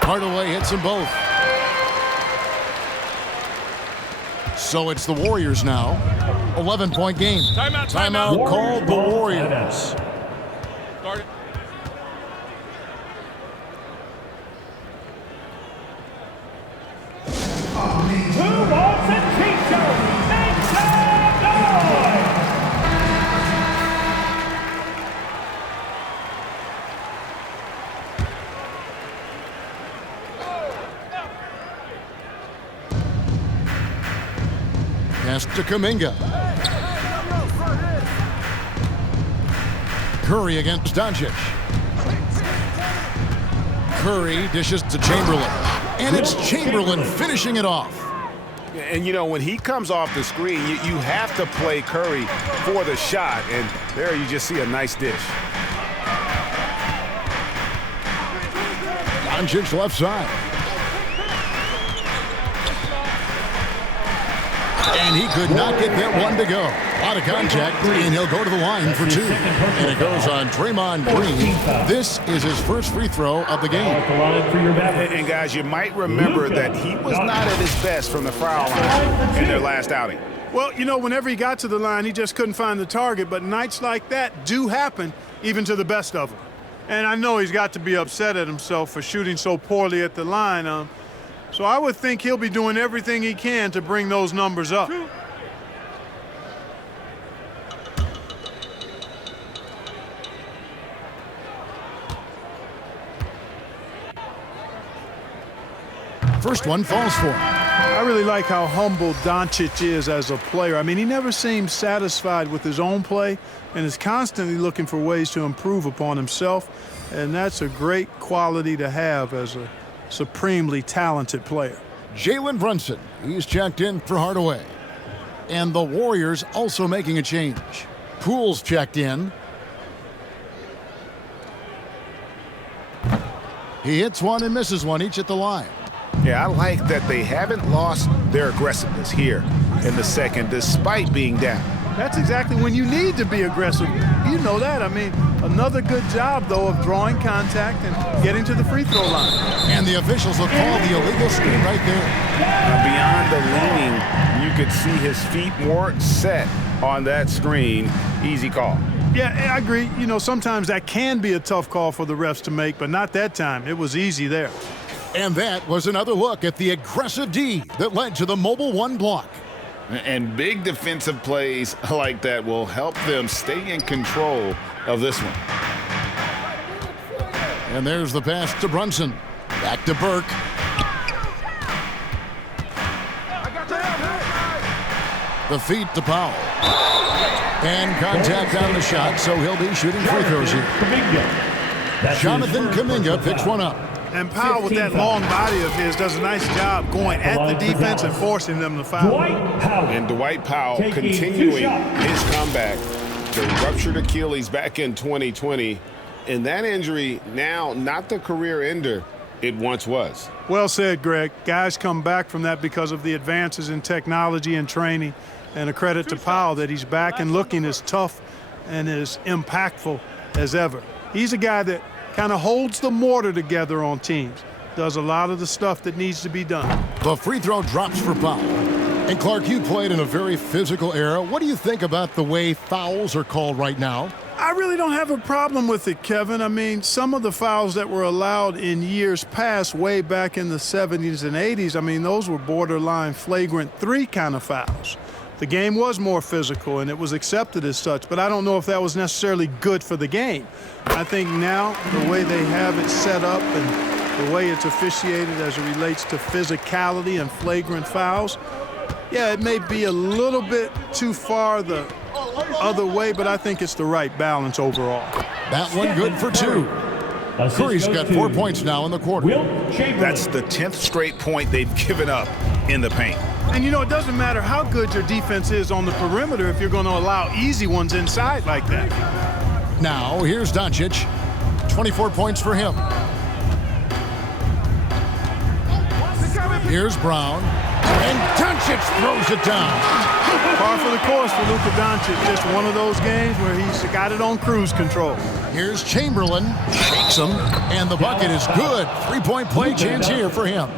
Hardaway hits them both. So it's the Warriors now. 11-point game. Timeout called the Warriors. Pass to Kuminga. Curry against Doncic. Curry dishes to Chamberlain. And it's Chamberlain finishing it off. And, you know, when he comes off the screen, you have to play Curry for the shot. And there you just see a nice dish. Doncic left side. And he could not get that one to go. A lot of contact, and he'll go to the line for two. And it goes on Draymond Green. This is his first free throw of the game. And guys, you might remember that he was not at his best from the foul line in their last outing. Well, you know, whenever he got to the line, he just couldn't find the target. But nights like that do happen, even to the best of them. And I know he's got to be upset at himself for shooting so poorly at the line. So I would think he'll be doing everything he can to bring those numbers up. First one falls for him. I really like how humble Doncic is as a player. I mean, he never seems satisfied with his own play and is constantly looking for ways to improve upon himself. And that's a great quality to have as a supremely talented player. Jalen Brunson, he's checked in for Hardaway. And the Warriors also making a change. Poole's checked in. He hits one and misses one, each at the line. Yeah, I like that they haven't lost their aggressiveness here in the second, despite being down. That's exactly when you need to be aggressive. You know that. I mean, another good job, though, of drawing contact and getting to the free throw line. And the officials will call the illegal screen right there. Beyond the leaning, you could see his feet weren't set on that screen. Easy call. Yeah, I agree. You know, sometimes that can be a tough call for the refs to make, but not that time. It was easy there. And that was another look at the aggressive D that led to the mobile one block. And big defensive plays like that will help them stay in control of this one. And there's the pass to Brunson. Back to Burke. The feet to Powell. And contact on the shot, so he'll be shooting free throws here. Jonathan Kuminga picks one up. And Powell, with that long body of his, does a nice job going at the defense and forcing them to foul. And Dwight Powell continuing his comeback. The ruptured Achilles back in 2020. And that injury now not the career ender it once was. Well said, Greg. Guys come back from that because of the advances in technology and training. And a credit to Powell that he's back and looking as tough and as impactful as ever. He's a guy that kind of holds the mortar together on teams. Does a lot of the stuff that needs to be done. The free throw drops for Powell. And Clark, you played in a very physical era. What do you think about the way fouls are called right now? I really don't have a problem with it, Kevin. I mean, some of the fouls that were allowed in years past, way back in the 70s and 80s, I mean, those were borderline flagrant 3 kind of fouls. The game was more physical, and it was accepted as such, but I don't know if that was necessarily good for the game. I think now, the way they have it set up and the way it's officiated as it relates to physicality and flagrant fouls, yeah, it may be a little bit too far the other way, but I think it's the right balance overall. That one good for 2. Curry's got 4 points now in the quarter. That's the 10th straight point they've given up in the paint. And, you know, it doesn't matter how good your defense is on the perimeter if you're going to allow easy ones inside like that. Now, here's Doncic. 24 points for him. Here's Brown. And Doncic throws it down. Par for the course for Luka Doncic. Just one of those games where he's got it on cruise control. Here's Chamberlain. Shakes him. And the bucket is good. 3-point play chance here for him.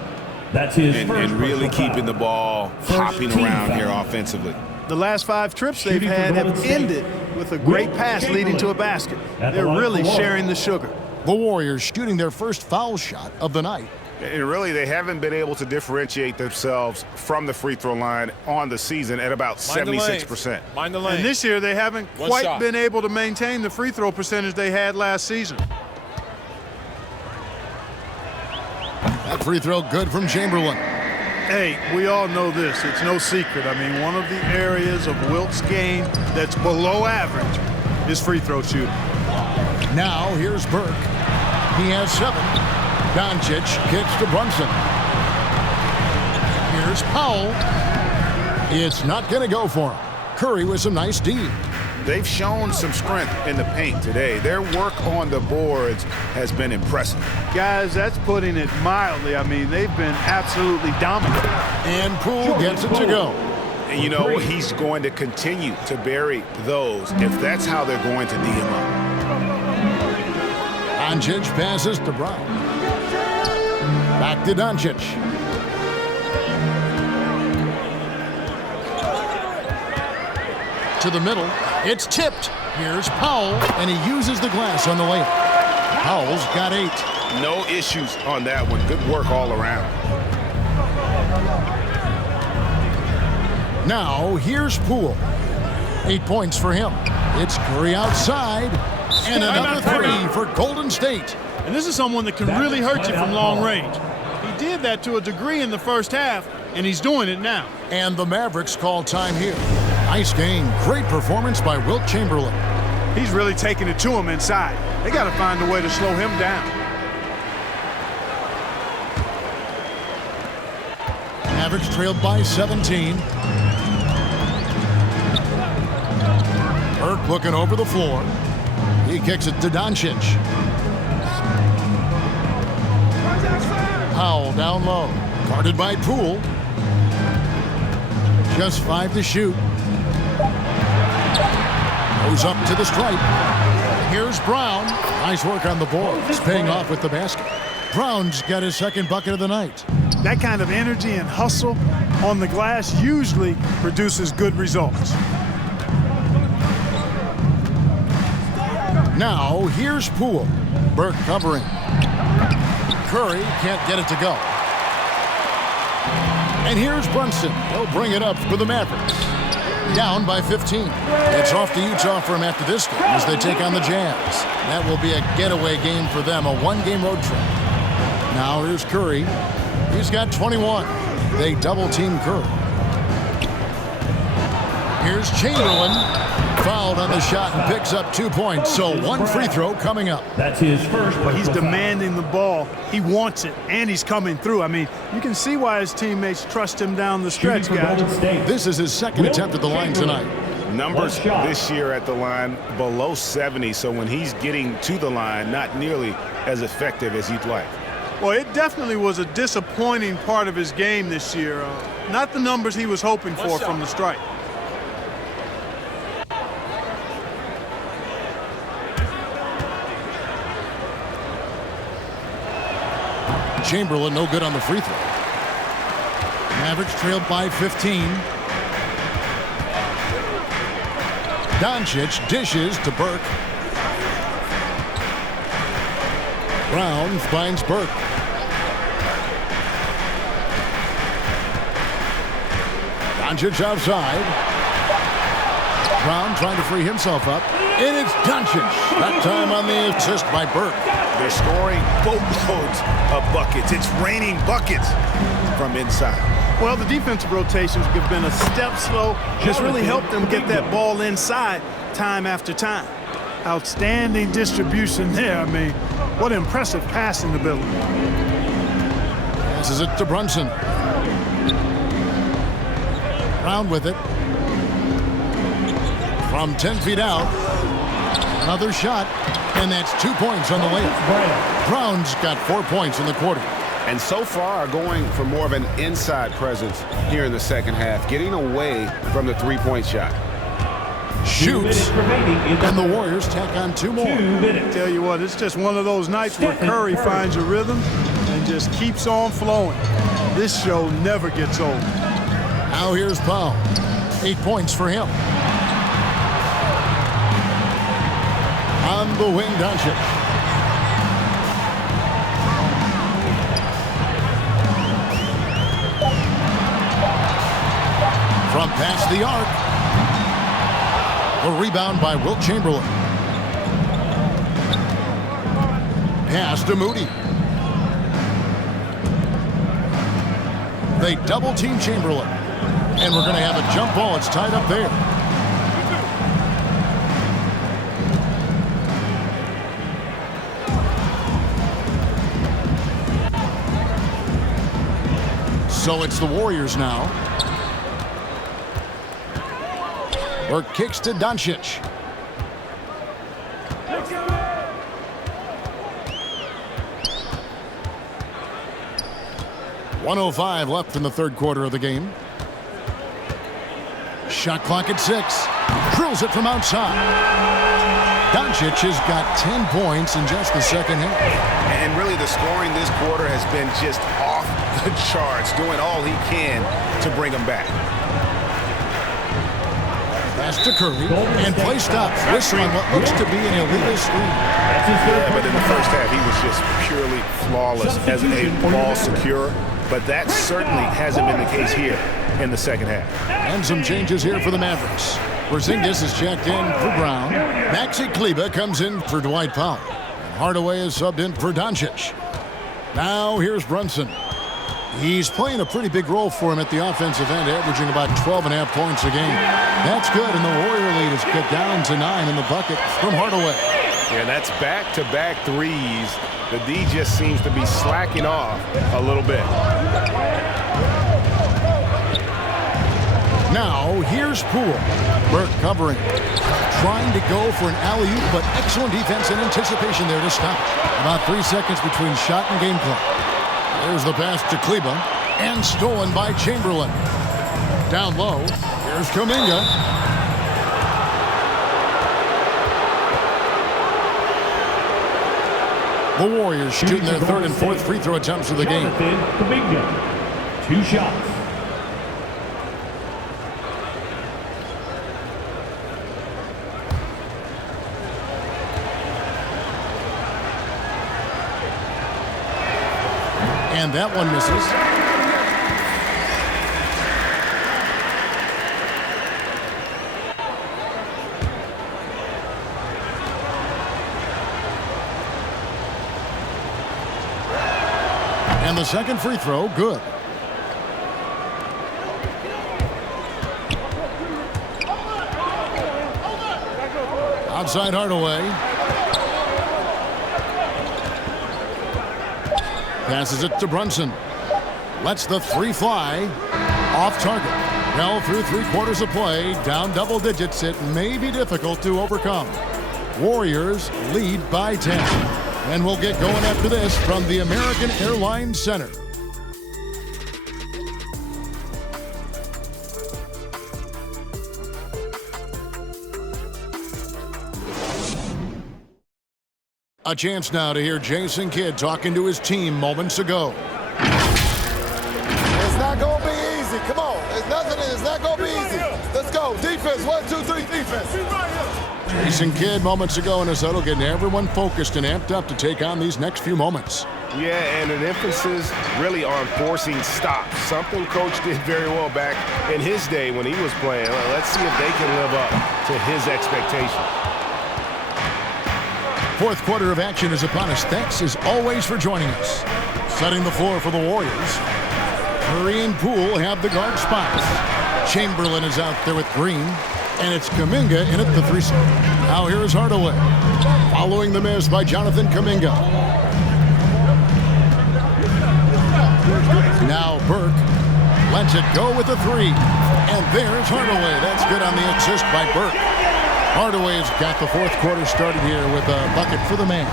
That's his and really keeping the ball hopping around here offensively. The last 5 trips they've had have ended with a great pass leading to a basket. They're really sharing the sugar. The Warriors shooting their first foul shot of the night. And really, they haven't been able to differentiate themselves from the free throw line on the season at about 76%. Mind the lane. And this year, they haven't quite been able to maintain the free throw percentage they had last season. That free throw good from Chamberlain. Hey, we all know this. It's no secret. I mean, one of the areas of Wilt's game that's below average is free throw shooting. Now, here's Burke. He has 7. Doncic kicks to Brunson. Here's Powell. It's not going to go for him. Curry with some nice D. They've shown some strength in the paint today. Their work on the boards has been impressive. Guys, that's putting it mildly. I mean, they've been absolutely dominant. And Poole gets it to go. And you know, he's going to continue to bury those if that's how they're going to D him up. Doncic passes to Brown. Back to Doncic. To the middle. It's tipped. Here's Powell, and he uses the glass on the layup. Powell's got 8. No issues on that one. Good work all around. Now, here's Poole. 8 points for him. It's Curry outside, and another 3 for Golden State. And this is someone that can really hurt you from long range. He did that to a degree in the first half, and he's doing it now. And the Mavericks call time here. Nice game. Great performance by Wilt Chamberlain. He's really taking it to him inside. They got to find a way to slow him down. Mavericks trailed by 17. Burke looking over the floor. He kicks it to Doncic. Powell down low. Guarded by Poole. Just 5 to shoot. Goes up to the stripe. Here's Brown. Nice work on the boards. Paying off with the basket. Brown's got his 2nd bucket of the night. That kind of energy and hustle on the glass usually produces good results. Now, here's Poole. Burke covering. Curry can't get it to go. And here's Brunson. He'll bring it up for the Mavericks. Down by 15. It's off to Utah for him after this game as they take on the Jazz. That will be a getaway game for them, a 1-game road trip. Now here's Curry. He's got 21. They double-team Curry. Here's Chamberlain. Fouled on the shot and picks up 2 points. So 1 free throw coming up. That's his first. He's demanding the ball. He wants it, and he's coming through. I mean, you can see why his teammates trust him down the stretch, guys. This is his 2nd attempt at the line tonight. Numbers this year at the line below 70, so when he's getting to the line, not nearly as effective as you'd like. Well, it definitely was a disappointing part of his game this year. Not the numbers he was hoping for from the stripe. Chamberlain no good on the free throw. Mavericks trailed by 15. Doncic dishes to Burke. Brown finds Burke. Doncic outside. Brown trying to free himself up. And it's Doncic. That time on the assist by Burke. They're scoring boatloads of buckets. It's raining buckets from inside. Well, the defensive rotations have been a step slow. Just really helped them get that ball inside time after time. Outstanding distribution there. I mean, what impressive passing ability. Passes it to Brunson. Brown with it. From 10 feet out. Another shot. And that's 2 points on the layup. Brown's got 4 points in the quarter. And so far going for more of an inside presence here in the second half, getting away from the three-point shot. Shoots, and the Warriors tack on 2 more. Tell you what, it's just one of those nights where Curry finds a rhythm and just keeps on flowing. This show never gets old. Now here's Powell. 8 points for him. On the wing, Doncic. From past the arc. A rebound by Wilt Chamberlain. Pass to Moody. They double-team Chamberlain. And we're going to have a jump ball. It's tied up there. So it's the Warriors now. Burke kicks to Doncic. .105 left in the third quarter of the game. Shot clock at 6. Drills it from outside. Doncic has got 10 points in just the second half. And really the scoring this quarter has been just off the charts, doing all he can to bring them back. Pass to Curry and play stop. This on what looks to be an illegal screen. Yeah, but in the first half he was just purely flawless as a ball securer. But that certainly hasn't been the case here in the second half. And some changes here for the Mavericks. Porzingis is checked in for Brown. Maxi Kleber comes in for Dwight Powell. Hardaway is subbed in for Doncic. Now here's Brunson. He's playing a pretty big role for him at the offensive end, averaging about 12.5 points a game. That's good, and the Warrior lead is cut down to 9 in the bucket from Hardaway. Yeah, that's back-to-back threes. The D just seems to be slacking off a little bit. Now, here's Poole. Burke covering. Trying to go for an alley-oop, but excellent defense and anticipation there to stop. About 3 seconds between shot and game clock. There's the pass to Kleber, and stolen by Chamberlain. Down low, here's Kuminga. The Warriors shooting their third and fourth free throw attempts of the game. Kuminga, 2 shots. And that one misses. And the second free throw, good. Outside Hardaway. Passes it to Brunson. Lets the three fly. Off target. Well, through 3/4 of play, down double digits, it may be difficult to overcome. Warriors lead by 10. And we'll get going after this from the American Airlines Center. A chance now to hear Jason Kidd talking to his team moments ago. It's not going to be easy. Come on. It's not going to be easy. Let's go. Defense. 1, 2, 3, defense. Jason Kidd moments ago in his huddle, getting everyone focused and amped up to take on these next few moments. Yeah, and an emphasis really on forcing stops. Something Coach did very well back in his day when he was playing. Let's see if they can live up to his expectations. Fourth quarter of action is upon us. Thanks as always for joining us. Setting the floor for the Warriors. Curry and Poole have the guard spots. Chamberlain is out there with Green. And it's Kuminga in at the 3 spot. Now here is Hardaway. Following the miss by Jonathan Kuminga. Now Burke lets it go with the 3. And there's Hardaway. That's good on the assist by Burke. Hardaway's got the fourth quarter started here with a bucket for the Mavs.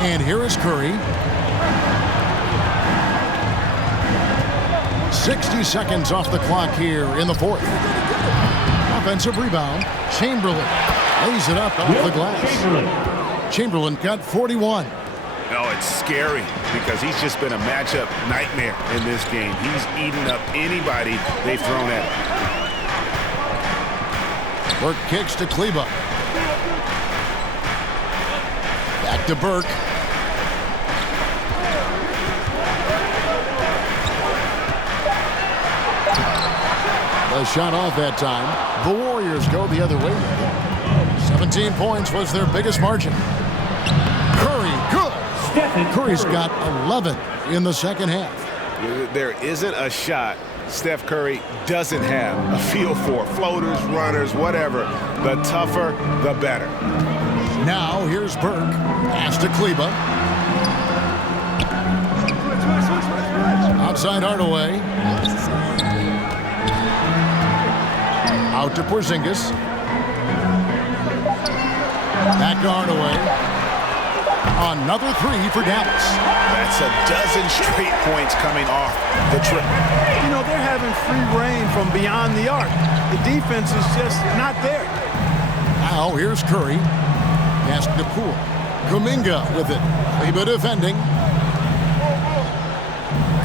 And here is Curry. 60 seconds off the clock here in the fourth. Offensive rebound. Chamberlain lays it up off the glass. Chamberlain got 41. Oh, it's scary because he's just been a matchup nightmare in this game. He's eaten up anybody they've thrown at him. Burke kicks to Kleba. Back to Burke. A shot off that time. The Warriors go the other way. 17 points was their biggest margin. Curry, good. Curry's got 11 in the second half. There isn't a shot Steph Curry doesn't have a feel for. Floaters, runners, whatever. The tougher, the better. Now here's Burke. Pass to Kleba. Outside Hardaway. Out to Porzingis. Back to Hardaway. Another three for Dallas. That's a dozen straight points coming off the trip. You know, they're having free reign from beyond the arc. The defense is just not there. Now here's Curry. Pass to Poole. Kuminga with it. Kleba defending.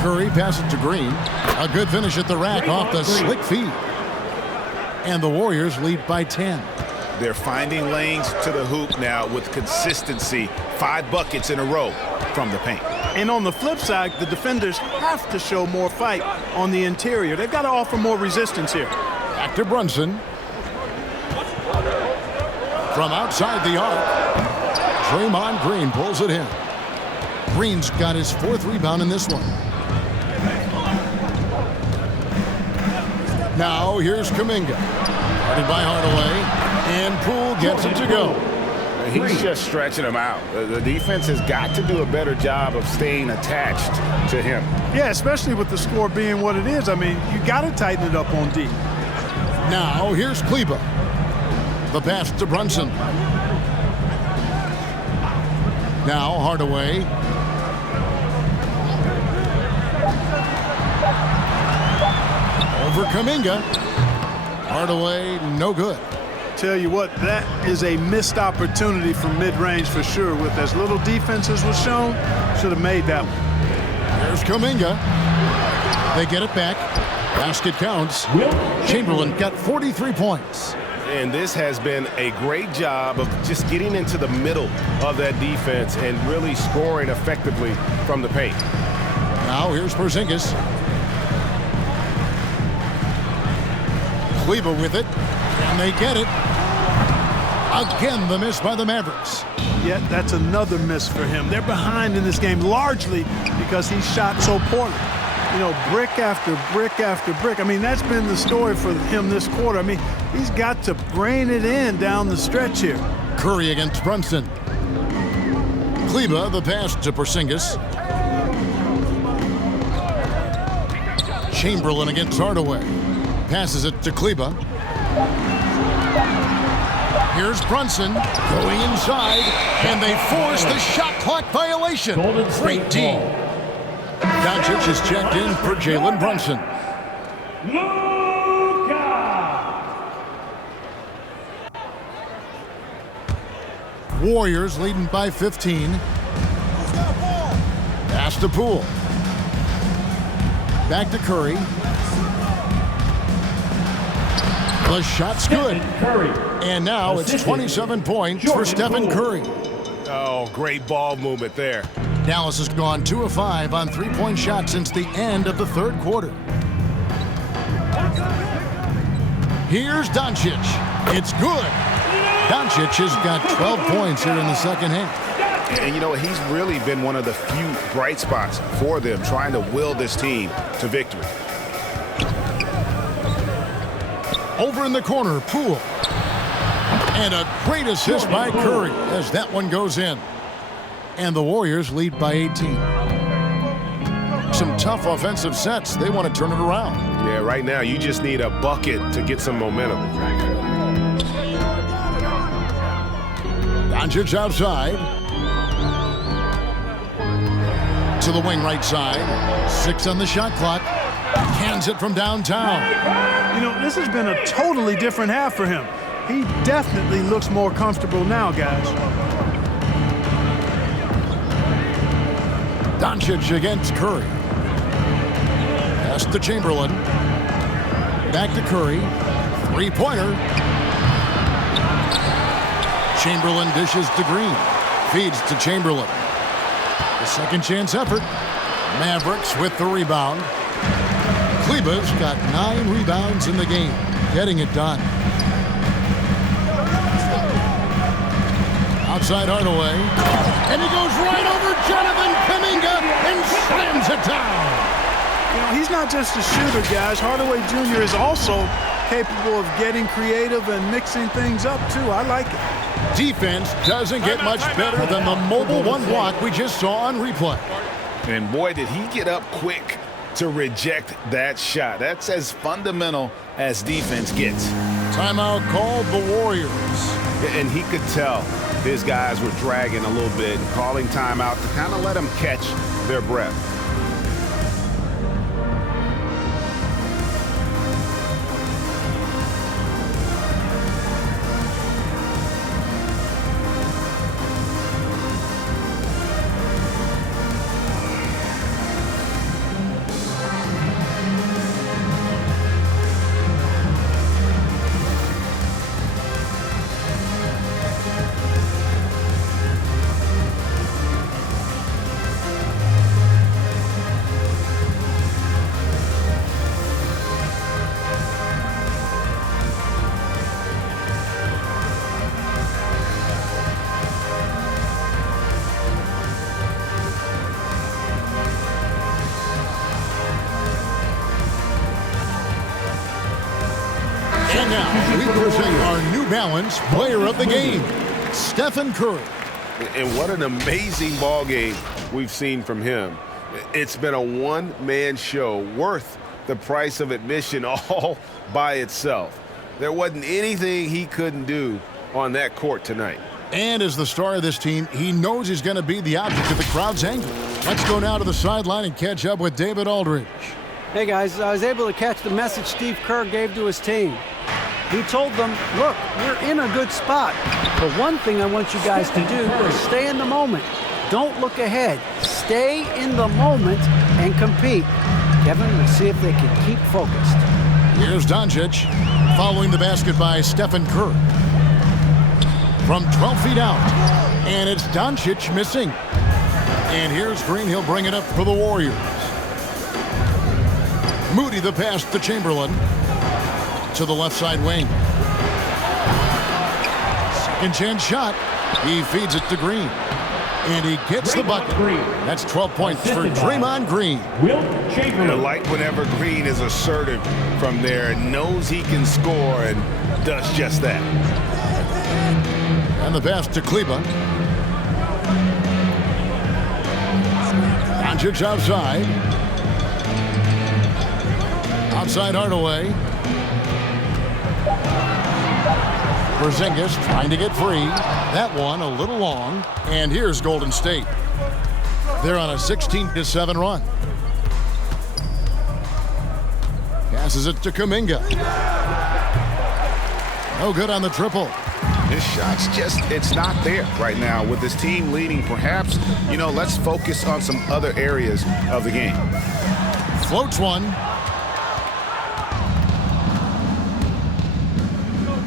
Curry passes to Green. A good finish at the rack off the slick feed. And the Warriors lead by 10. They're finding lanes to the hoop now with consistency. 5 buckets in a row from the paint. And on the flip side, the defenders have to show more fight on the interior. They've got to offer more resistance here. Back to Brunson. From outside the arc, Draymond Green pulls it in. Green's got his 4th rebound in this one. Now here's Kuminga. Guarded by Hardaway. And Poole gets it to go. He's just stretching him out. The defense has got to do a better job of staying attached to him. Yeah, especially with the score being what it is. I mean, you got to tighten it up on D. Now here's Kleba. The pass to Brunson. Now Hardaway. Over Kuminga. Hardaway, no good. Tell you what, that is a missed opportunity from mid-range for sure. With as little defense as was shown, should have made that one. There's Kuminga. They get it back. Basket counts. Chamberlain got 43 points. And this has been a great job of just getting into the middle of that defense and really scoring effectively from the paint. Now here's Porzingis. Kleba with it, and they get it. Again, the miss by the Mavericks. Yet that's another miss for him. They're behind in this game largely because he shot so poorly. You know, brick after brick after brick. I mean, that's been the story for him this quarter. I mean, he's got to brain it in down the stretch here. Curry against Brunson. Kleba, the pass to Porzingis. Chamberlain against Hardaway. Passes it to Kleba. Here's Brunson going inside, and they force the shot clock violation. Great D. Doncic is checked in for Jalen Brunson. Warriors leading by 15. Pass to Poole. Back to Curry. The shot's good. And now it's 27 points for Stephen Curry. Oh, great ball movement there. Dallas has gone 2 of 5 on 3-point shots since the end of the 3rd quarter. Here's Doncic. It's good. Doncic has got 12 points here in the second half. And you know, he's really been one of the few bright spots for them, trying to will this team to victory. Over in the corner, Poole. And a great assist by Curry as that one goes in. And the Warriors lead by 18. Some tough offensive sets. They want to turn it around. Yeah, right now you just need a bucket to get some momentum. Doncic outside. To the wing right side. 6 on the shot clock. Cans it from downtown. You know, this has been a totally different half for him. He definitely looks more comfortable now, guys. Doncic against Curry. Pass to Chamberlain. Back to Curry. Three-pointer. Chamberlain dishes to Green. Feeds to Chamberlain. The second chance effort. Mavericks with the rebound. Kleber's got 9 rebounds in the game. Getting it done. Outside Hardaway. And he goes right over Jonathan Kuminga and slams it down. You know, he's not just a shooter, guys. Hardaway Jr. is also capable of getting creative and mixing things up, too. I like it. Defense doesn't get much better than the mobile one block we just saw on replay. And boy, did he get up quick to reject that shot. That's as fundamental as defense gets. Timeout called the Warriors. And he could tell his guys were dragging a little bit and calling timeout to kind of let them catch their breath. And now we present our New Balance Player of the Game, Stephen Curry. And what an amazing ball game we've seen from him. It's been a one-man show worth the price of admission all by itself. There wasn't anything he couldn't do on that court tonight. And as the star of this team, he knows he's going to be the object of the crowd's anger. Let's go now to the sideline and catch up with David Aldridge. Hey guys, I was able to catch the message Steve Kerr gave to his team. He told them, look, we're in a good spot. But one thing I want you guys to do is stay in the moment. Don't look ahead. Stay in the moment and compete. Kevin, we'll see if they can keep focused. Here's Doncic, following the basket by Stephen Curry. From 12 feet out, and it's Doncic missing. And here's Green, he'll bring it up for the Warriors. Moody the pass to Chamberlain. To the left side wing. Second chance shot. He feeds it to Green. And he gets the bucket. That's 12 points for Draymond Green. I like whenever Green is assertive from there and knows he can score and does just that. And the pass to Kleber. Doncic outside. Outside Hardaway. Porzingis trying to get free. That one a little long. And here's Golden State. They're on a 16-7 run. Passes it to Kuminga. No good on the triple. His shot's just, it's not there right now. With his team leading, perhaps, let's focus on some other areas of the game. Floats one.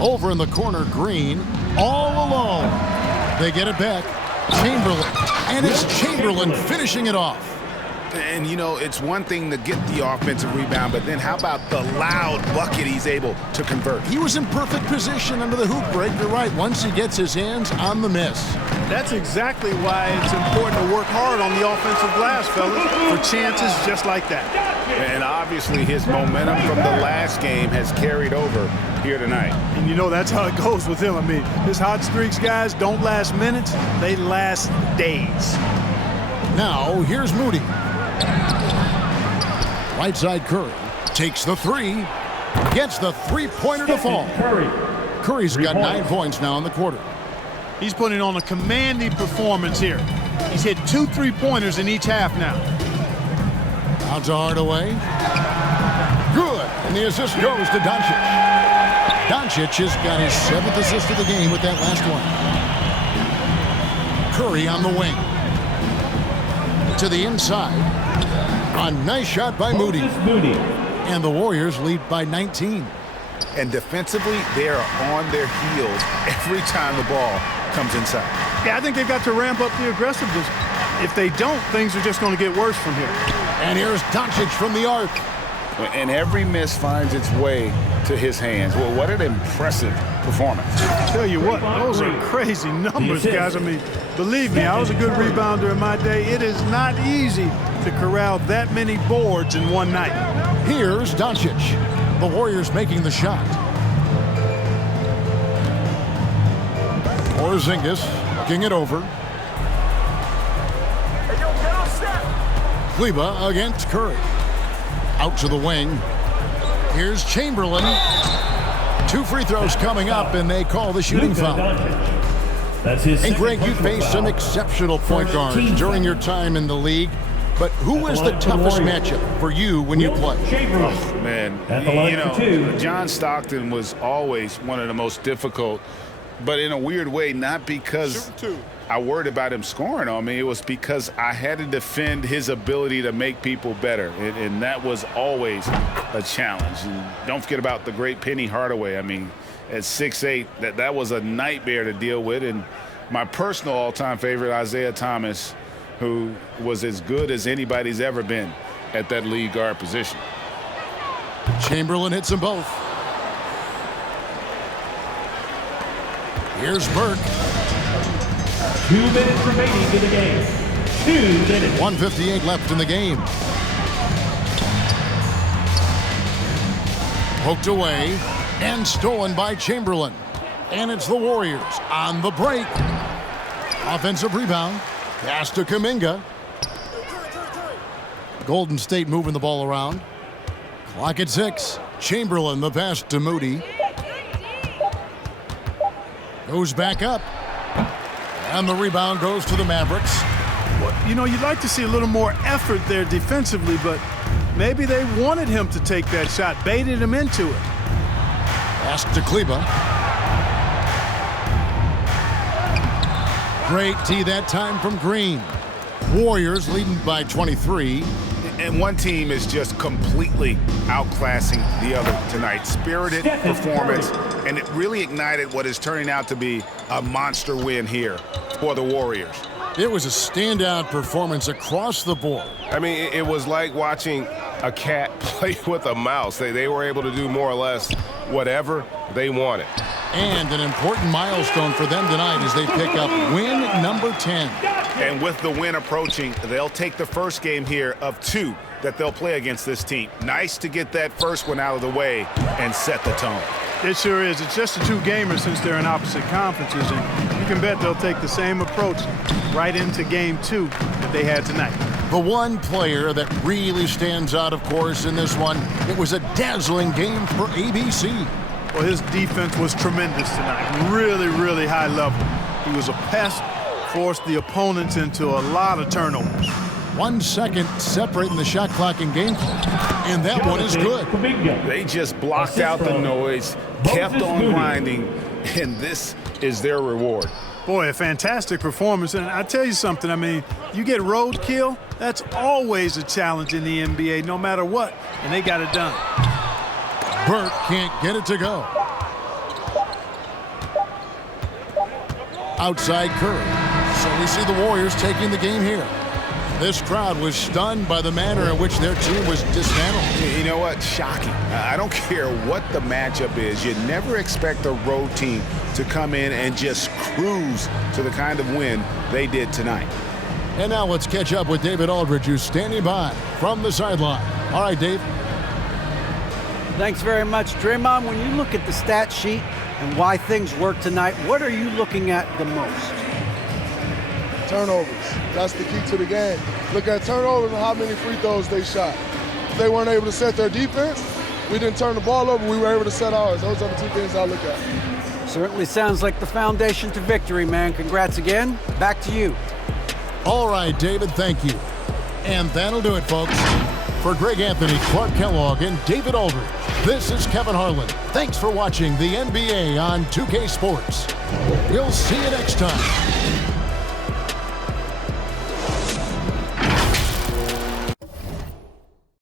Over in the corner, Green, all alone. They get it back. Chamberlain. And it's Chamberlain finishing it off. And, it's one thing to get the offensive rebound, but then how about the loud bucket he's able to convert? He was in perfect position under the hoop break. You're right. Once he gets his hands on the miss. That's exactly why it's important to work hard on the offensive glass, fellas, for chances just like that. And obviously his momentum from the last game has carried over here tonight. And that's how it goes with him. I mean, his hot streaks, guys, don't last minutes. They last days. Now, here's Moody. Right side Curry takes the three, gets the three-pointer to fall. Curry's got 9 points now in the quarter. He's putting on a commanding performance here. He's hit 2 3-pointers in each half now. Out to Hardaway. Good. And the assist goes to Doncic. Doncic has got his 7th assist of the game with that last one. Curry on the wing. to the inside. A nice shot by Moody. And the Warriors lead by 19. And defensively, they are on their heels every time the ball comes inside. Yeah, I think they've got to ramp up the aggressiveness. If they don't, things are just going to get worse from here. And here's Doncic from the arc. And every miss finds its way to his hands. Well, what an impressive performance. I tell you what, those are crazy numbers, guys. I mean, believe me, I was a good rebounder in my day. It is not easy to corral that many boards in one night. Here's Doncic. The Warriors making the shot. Porzingis looking it over. Kleber against Curry. Out to the wing. Here's Chamberlain. 2 free throws coming up, and they call the shooting foul. And Greg, you faced some exceptional point guards during your time in the league. But who was the toughest matchup for you when you played? Oh, man, you know, John Stockton was always one of the most difficult, but in a weird way, not because I worried about him scoring on me. It was because I had to defend his ability to make people better, and that was always a challenge. And don't forget about the great Penny Hardaway. I mean, at 6'8", that was a nightmare to deal with. And my personal all-time favorite, Isaiah Thomas, who was as good as anybody's ever been at that lead guard position. Chamberlain hits them both. Here's Burke. 2 minutes remaining in the game. 2 minutes. 1:58 left in the game. Poked away and stolen by Chamberlain. And it's the Warriors on the break. Offensive rebound. Pass to Kuminga. Golden State moving the ball around. Clock at 6. Chamberlain, the pass to Moody. Goes back up. And the rebound goes to the Mavericks. Well, you know, you'd like to see a little more effort there defensively, but maybe they wanted him to take that shot, baited him into it. Pass to Kleber. Great D that time from Green. Warriors leading by 23. And one team is just completely outclassing the other tonight. Spirited performance, and it really ignited what is turning out to be a monster win here for the Warriors. It was a standout performance across the board. I mean, it was like watching a cat play with a mouse. They were able to do more or less whatever they wanted. And an important milestone for them tonight as they pick up win number 10. And with the win approaching, they'll take the first game here of 2 that they'll play against this team. Nice to get that first one out of the way and set the tone. It sure is. It's just a 2-gamer since they're in opposite conferences, and you can bet they'll take the same approach right into game 2 that they had tonight. The one player that really stands out, of course, in this one, it was a dazzling game for ABC. Well, his defense was tremendous tonight. Really, really high level. He was a pest, forced the opponents into a lot of turnovers. 1 second separating the shot clock and game clock. And that one is good. They just blocked out the noise, kept on grinding, and this is their reward. Boy, a fantastic performance. And I tell you something, I mean, you get roadkill, that's always a challenge in the NBA, no matter what. And they got it done. Burke can't get it to go. Outside Curry. So we see the Warriors taking the game here. This crowd was stunned by the manner in which their team was dismantled. You know what? Shocking. I don't care what the matchup is. You never expect a road team to come in and just cruise to the kind of win they did tonight. And now let's catch up with David Aldridge, who's standing by from the sideline. All right, Dave. Thanks very much, Draymond. When you look at the stat sheet and why things work tonight, what are you looking at the most? Turnovers. That's the key to the game. Look at turnovers and how many free throws they shot. If they weren't able to set their defense, we didn't turn the ball over, we were able to set ours. Those are the 2 things I look at. Certainly sounds like the foundation to victory, man. Congrats again. Back to you. All right, David, thank you. And that'll do it, folks. For Greg Anthony, Clark Kellogg, and David Aldridge, this is Kevin Harlan. Thanks for watching the NBA on 2K Sports. We'll see you next time.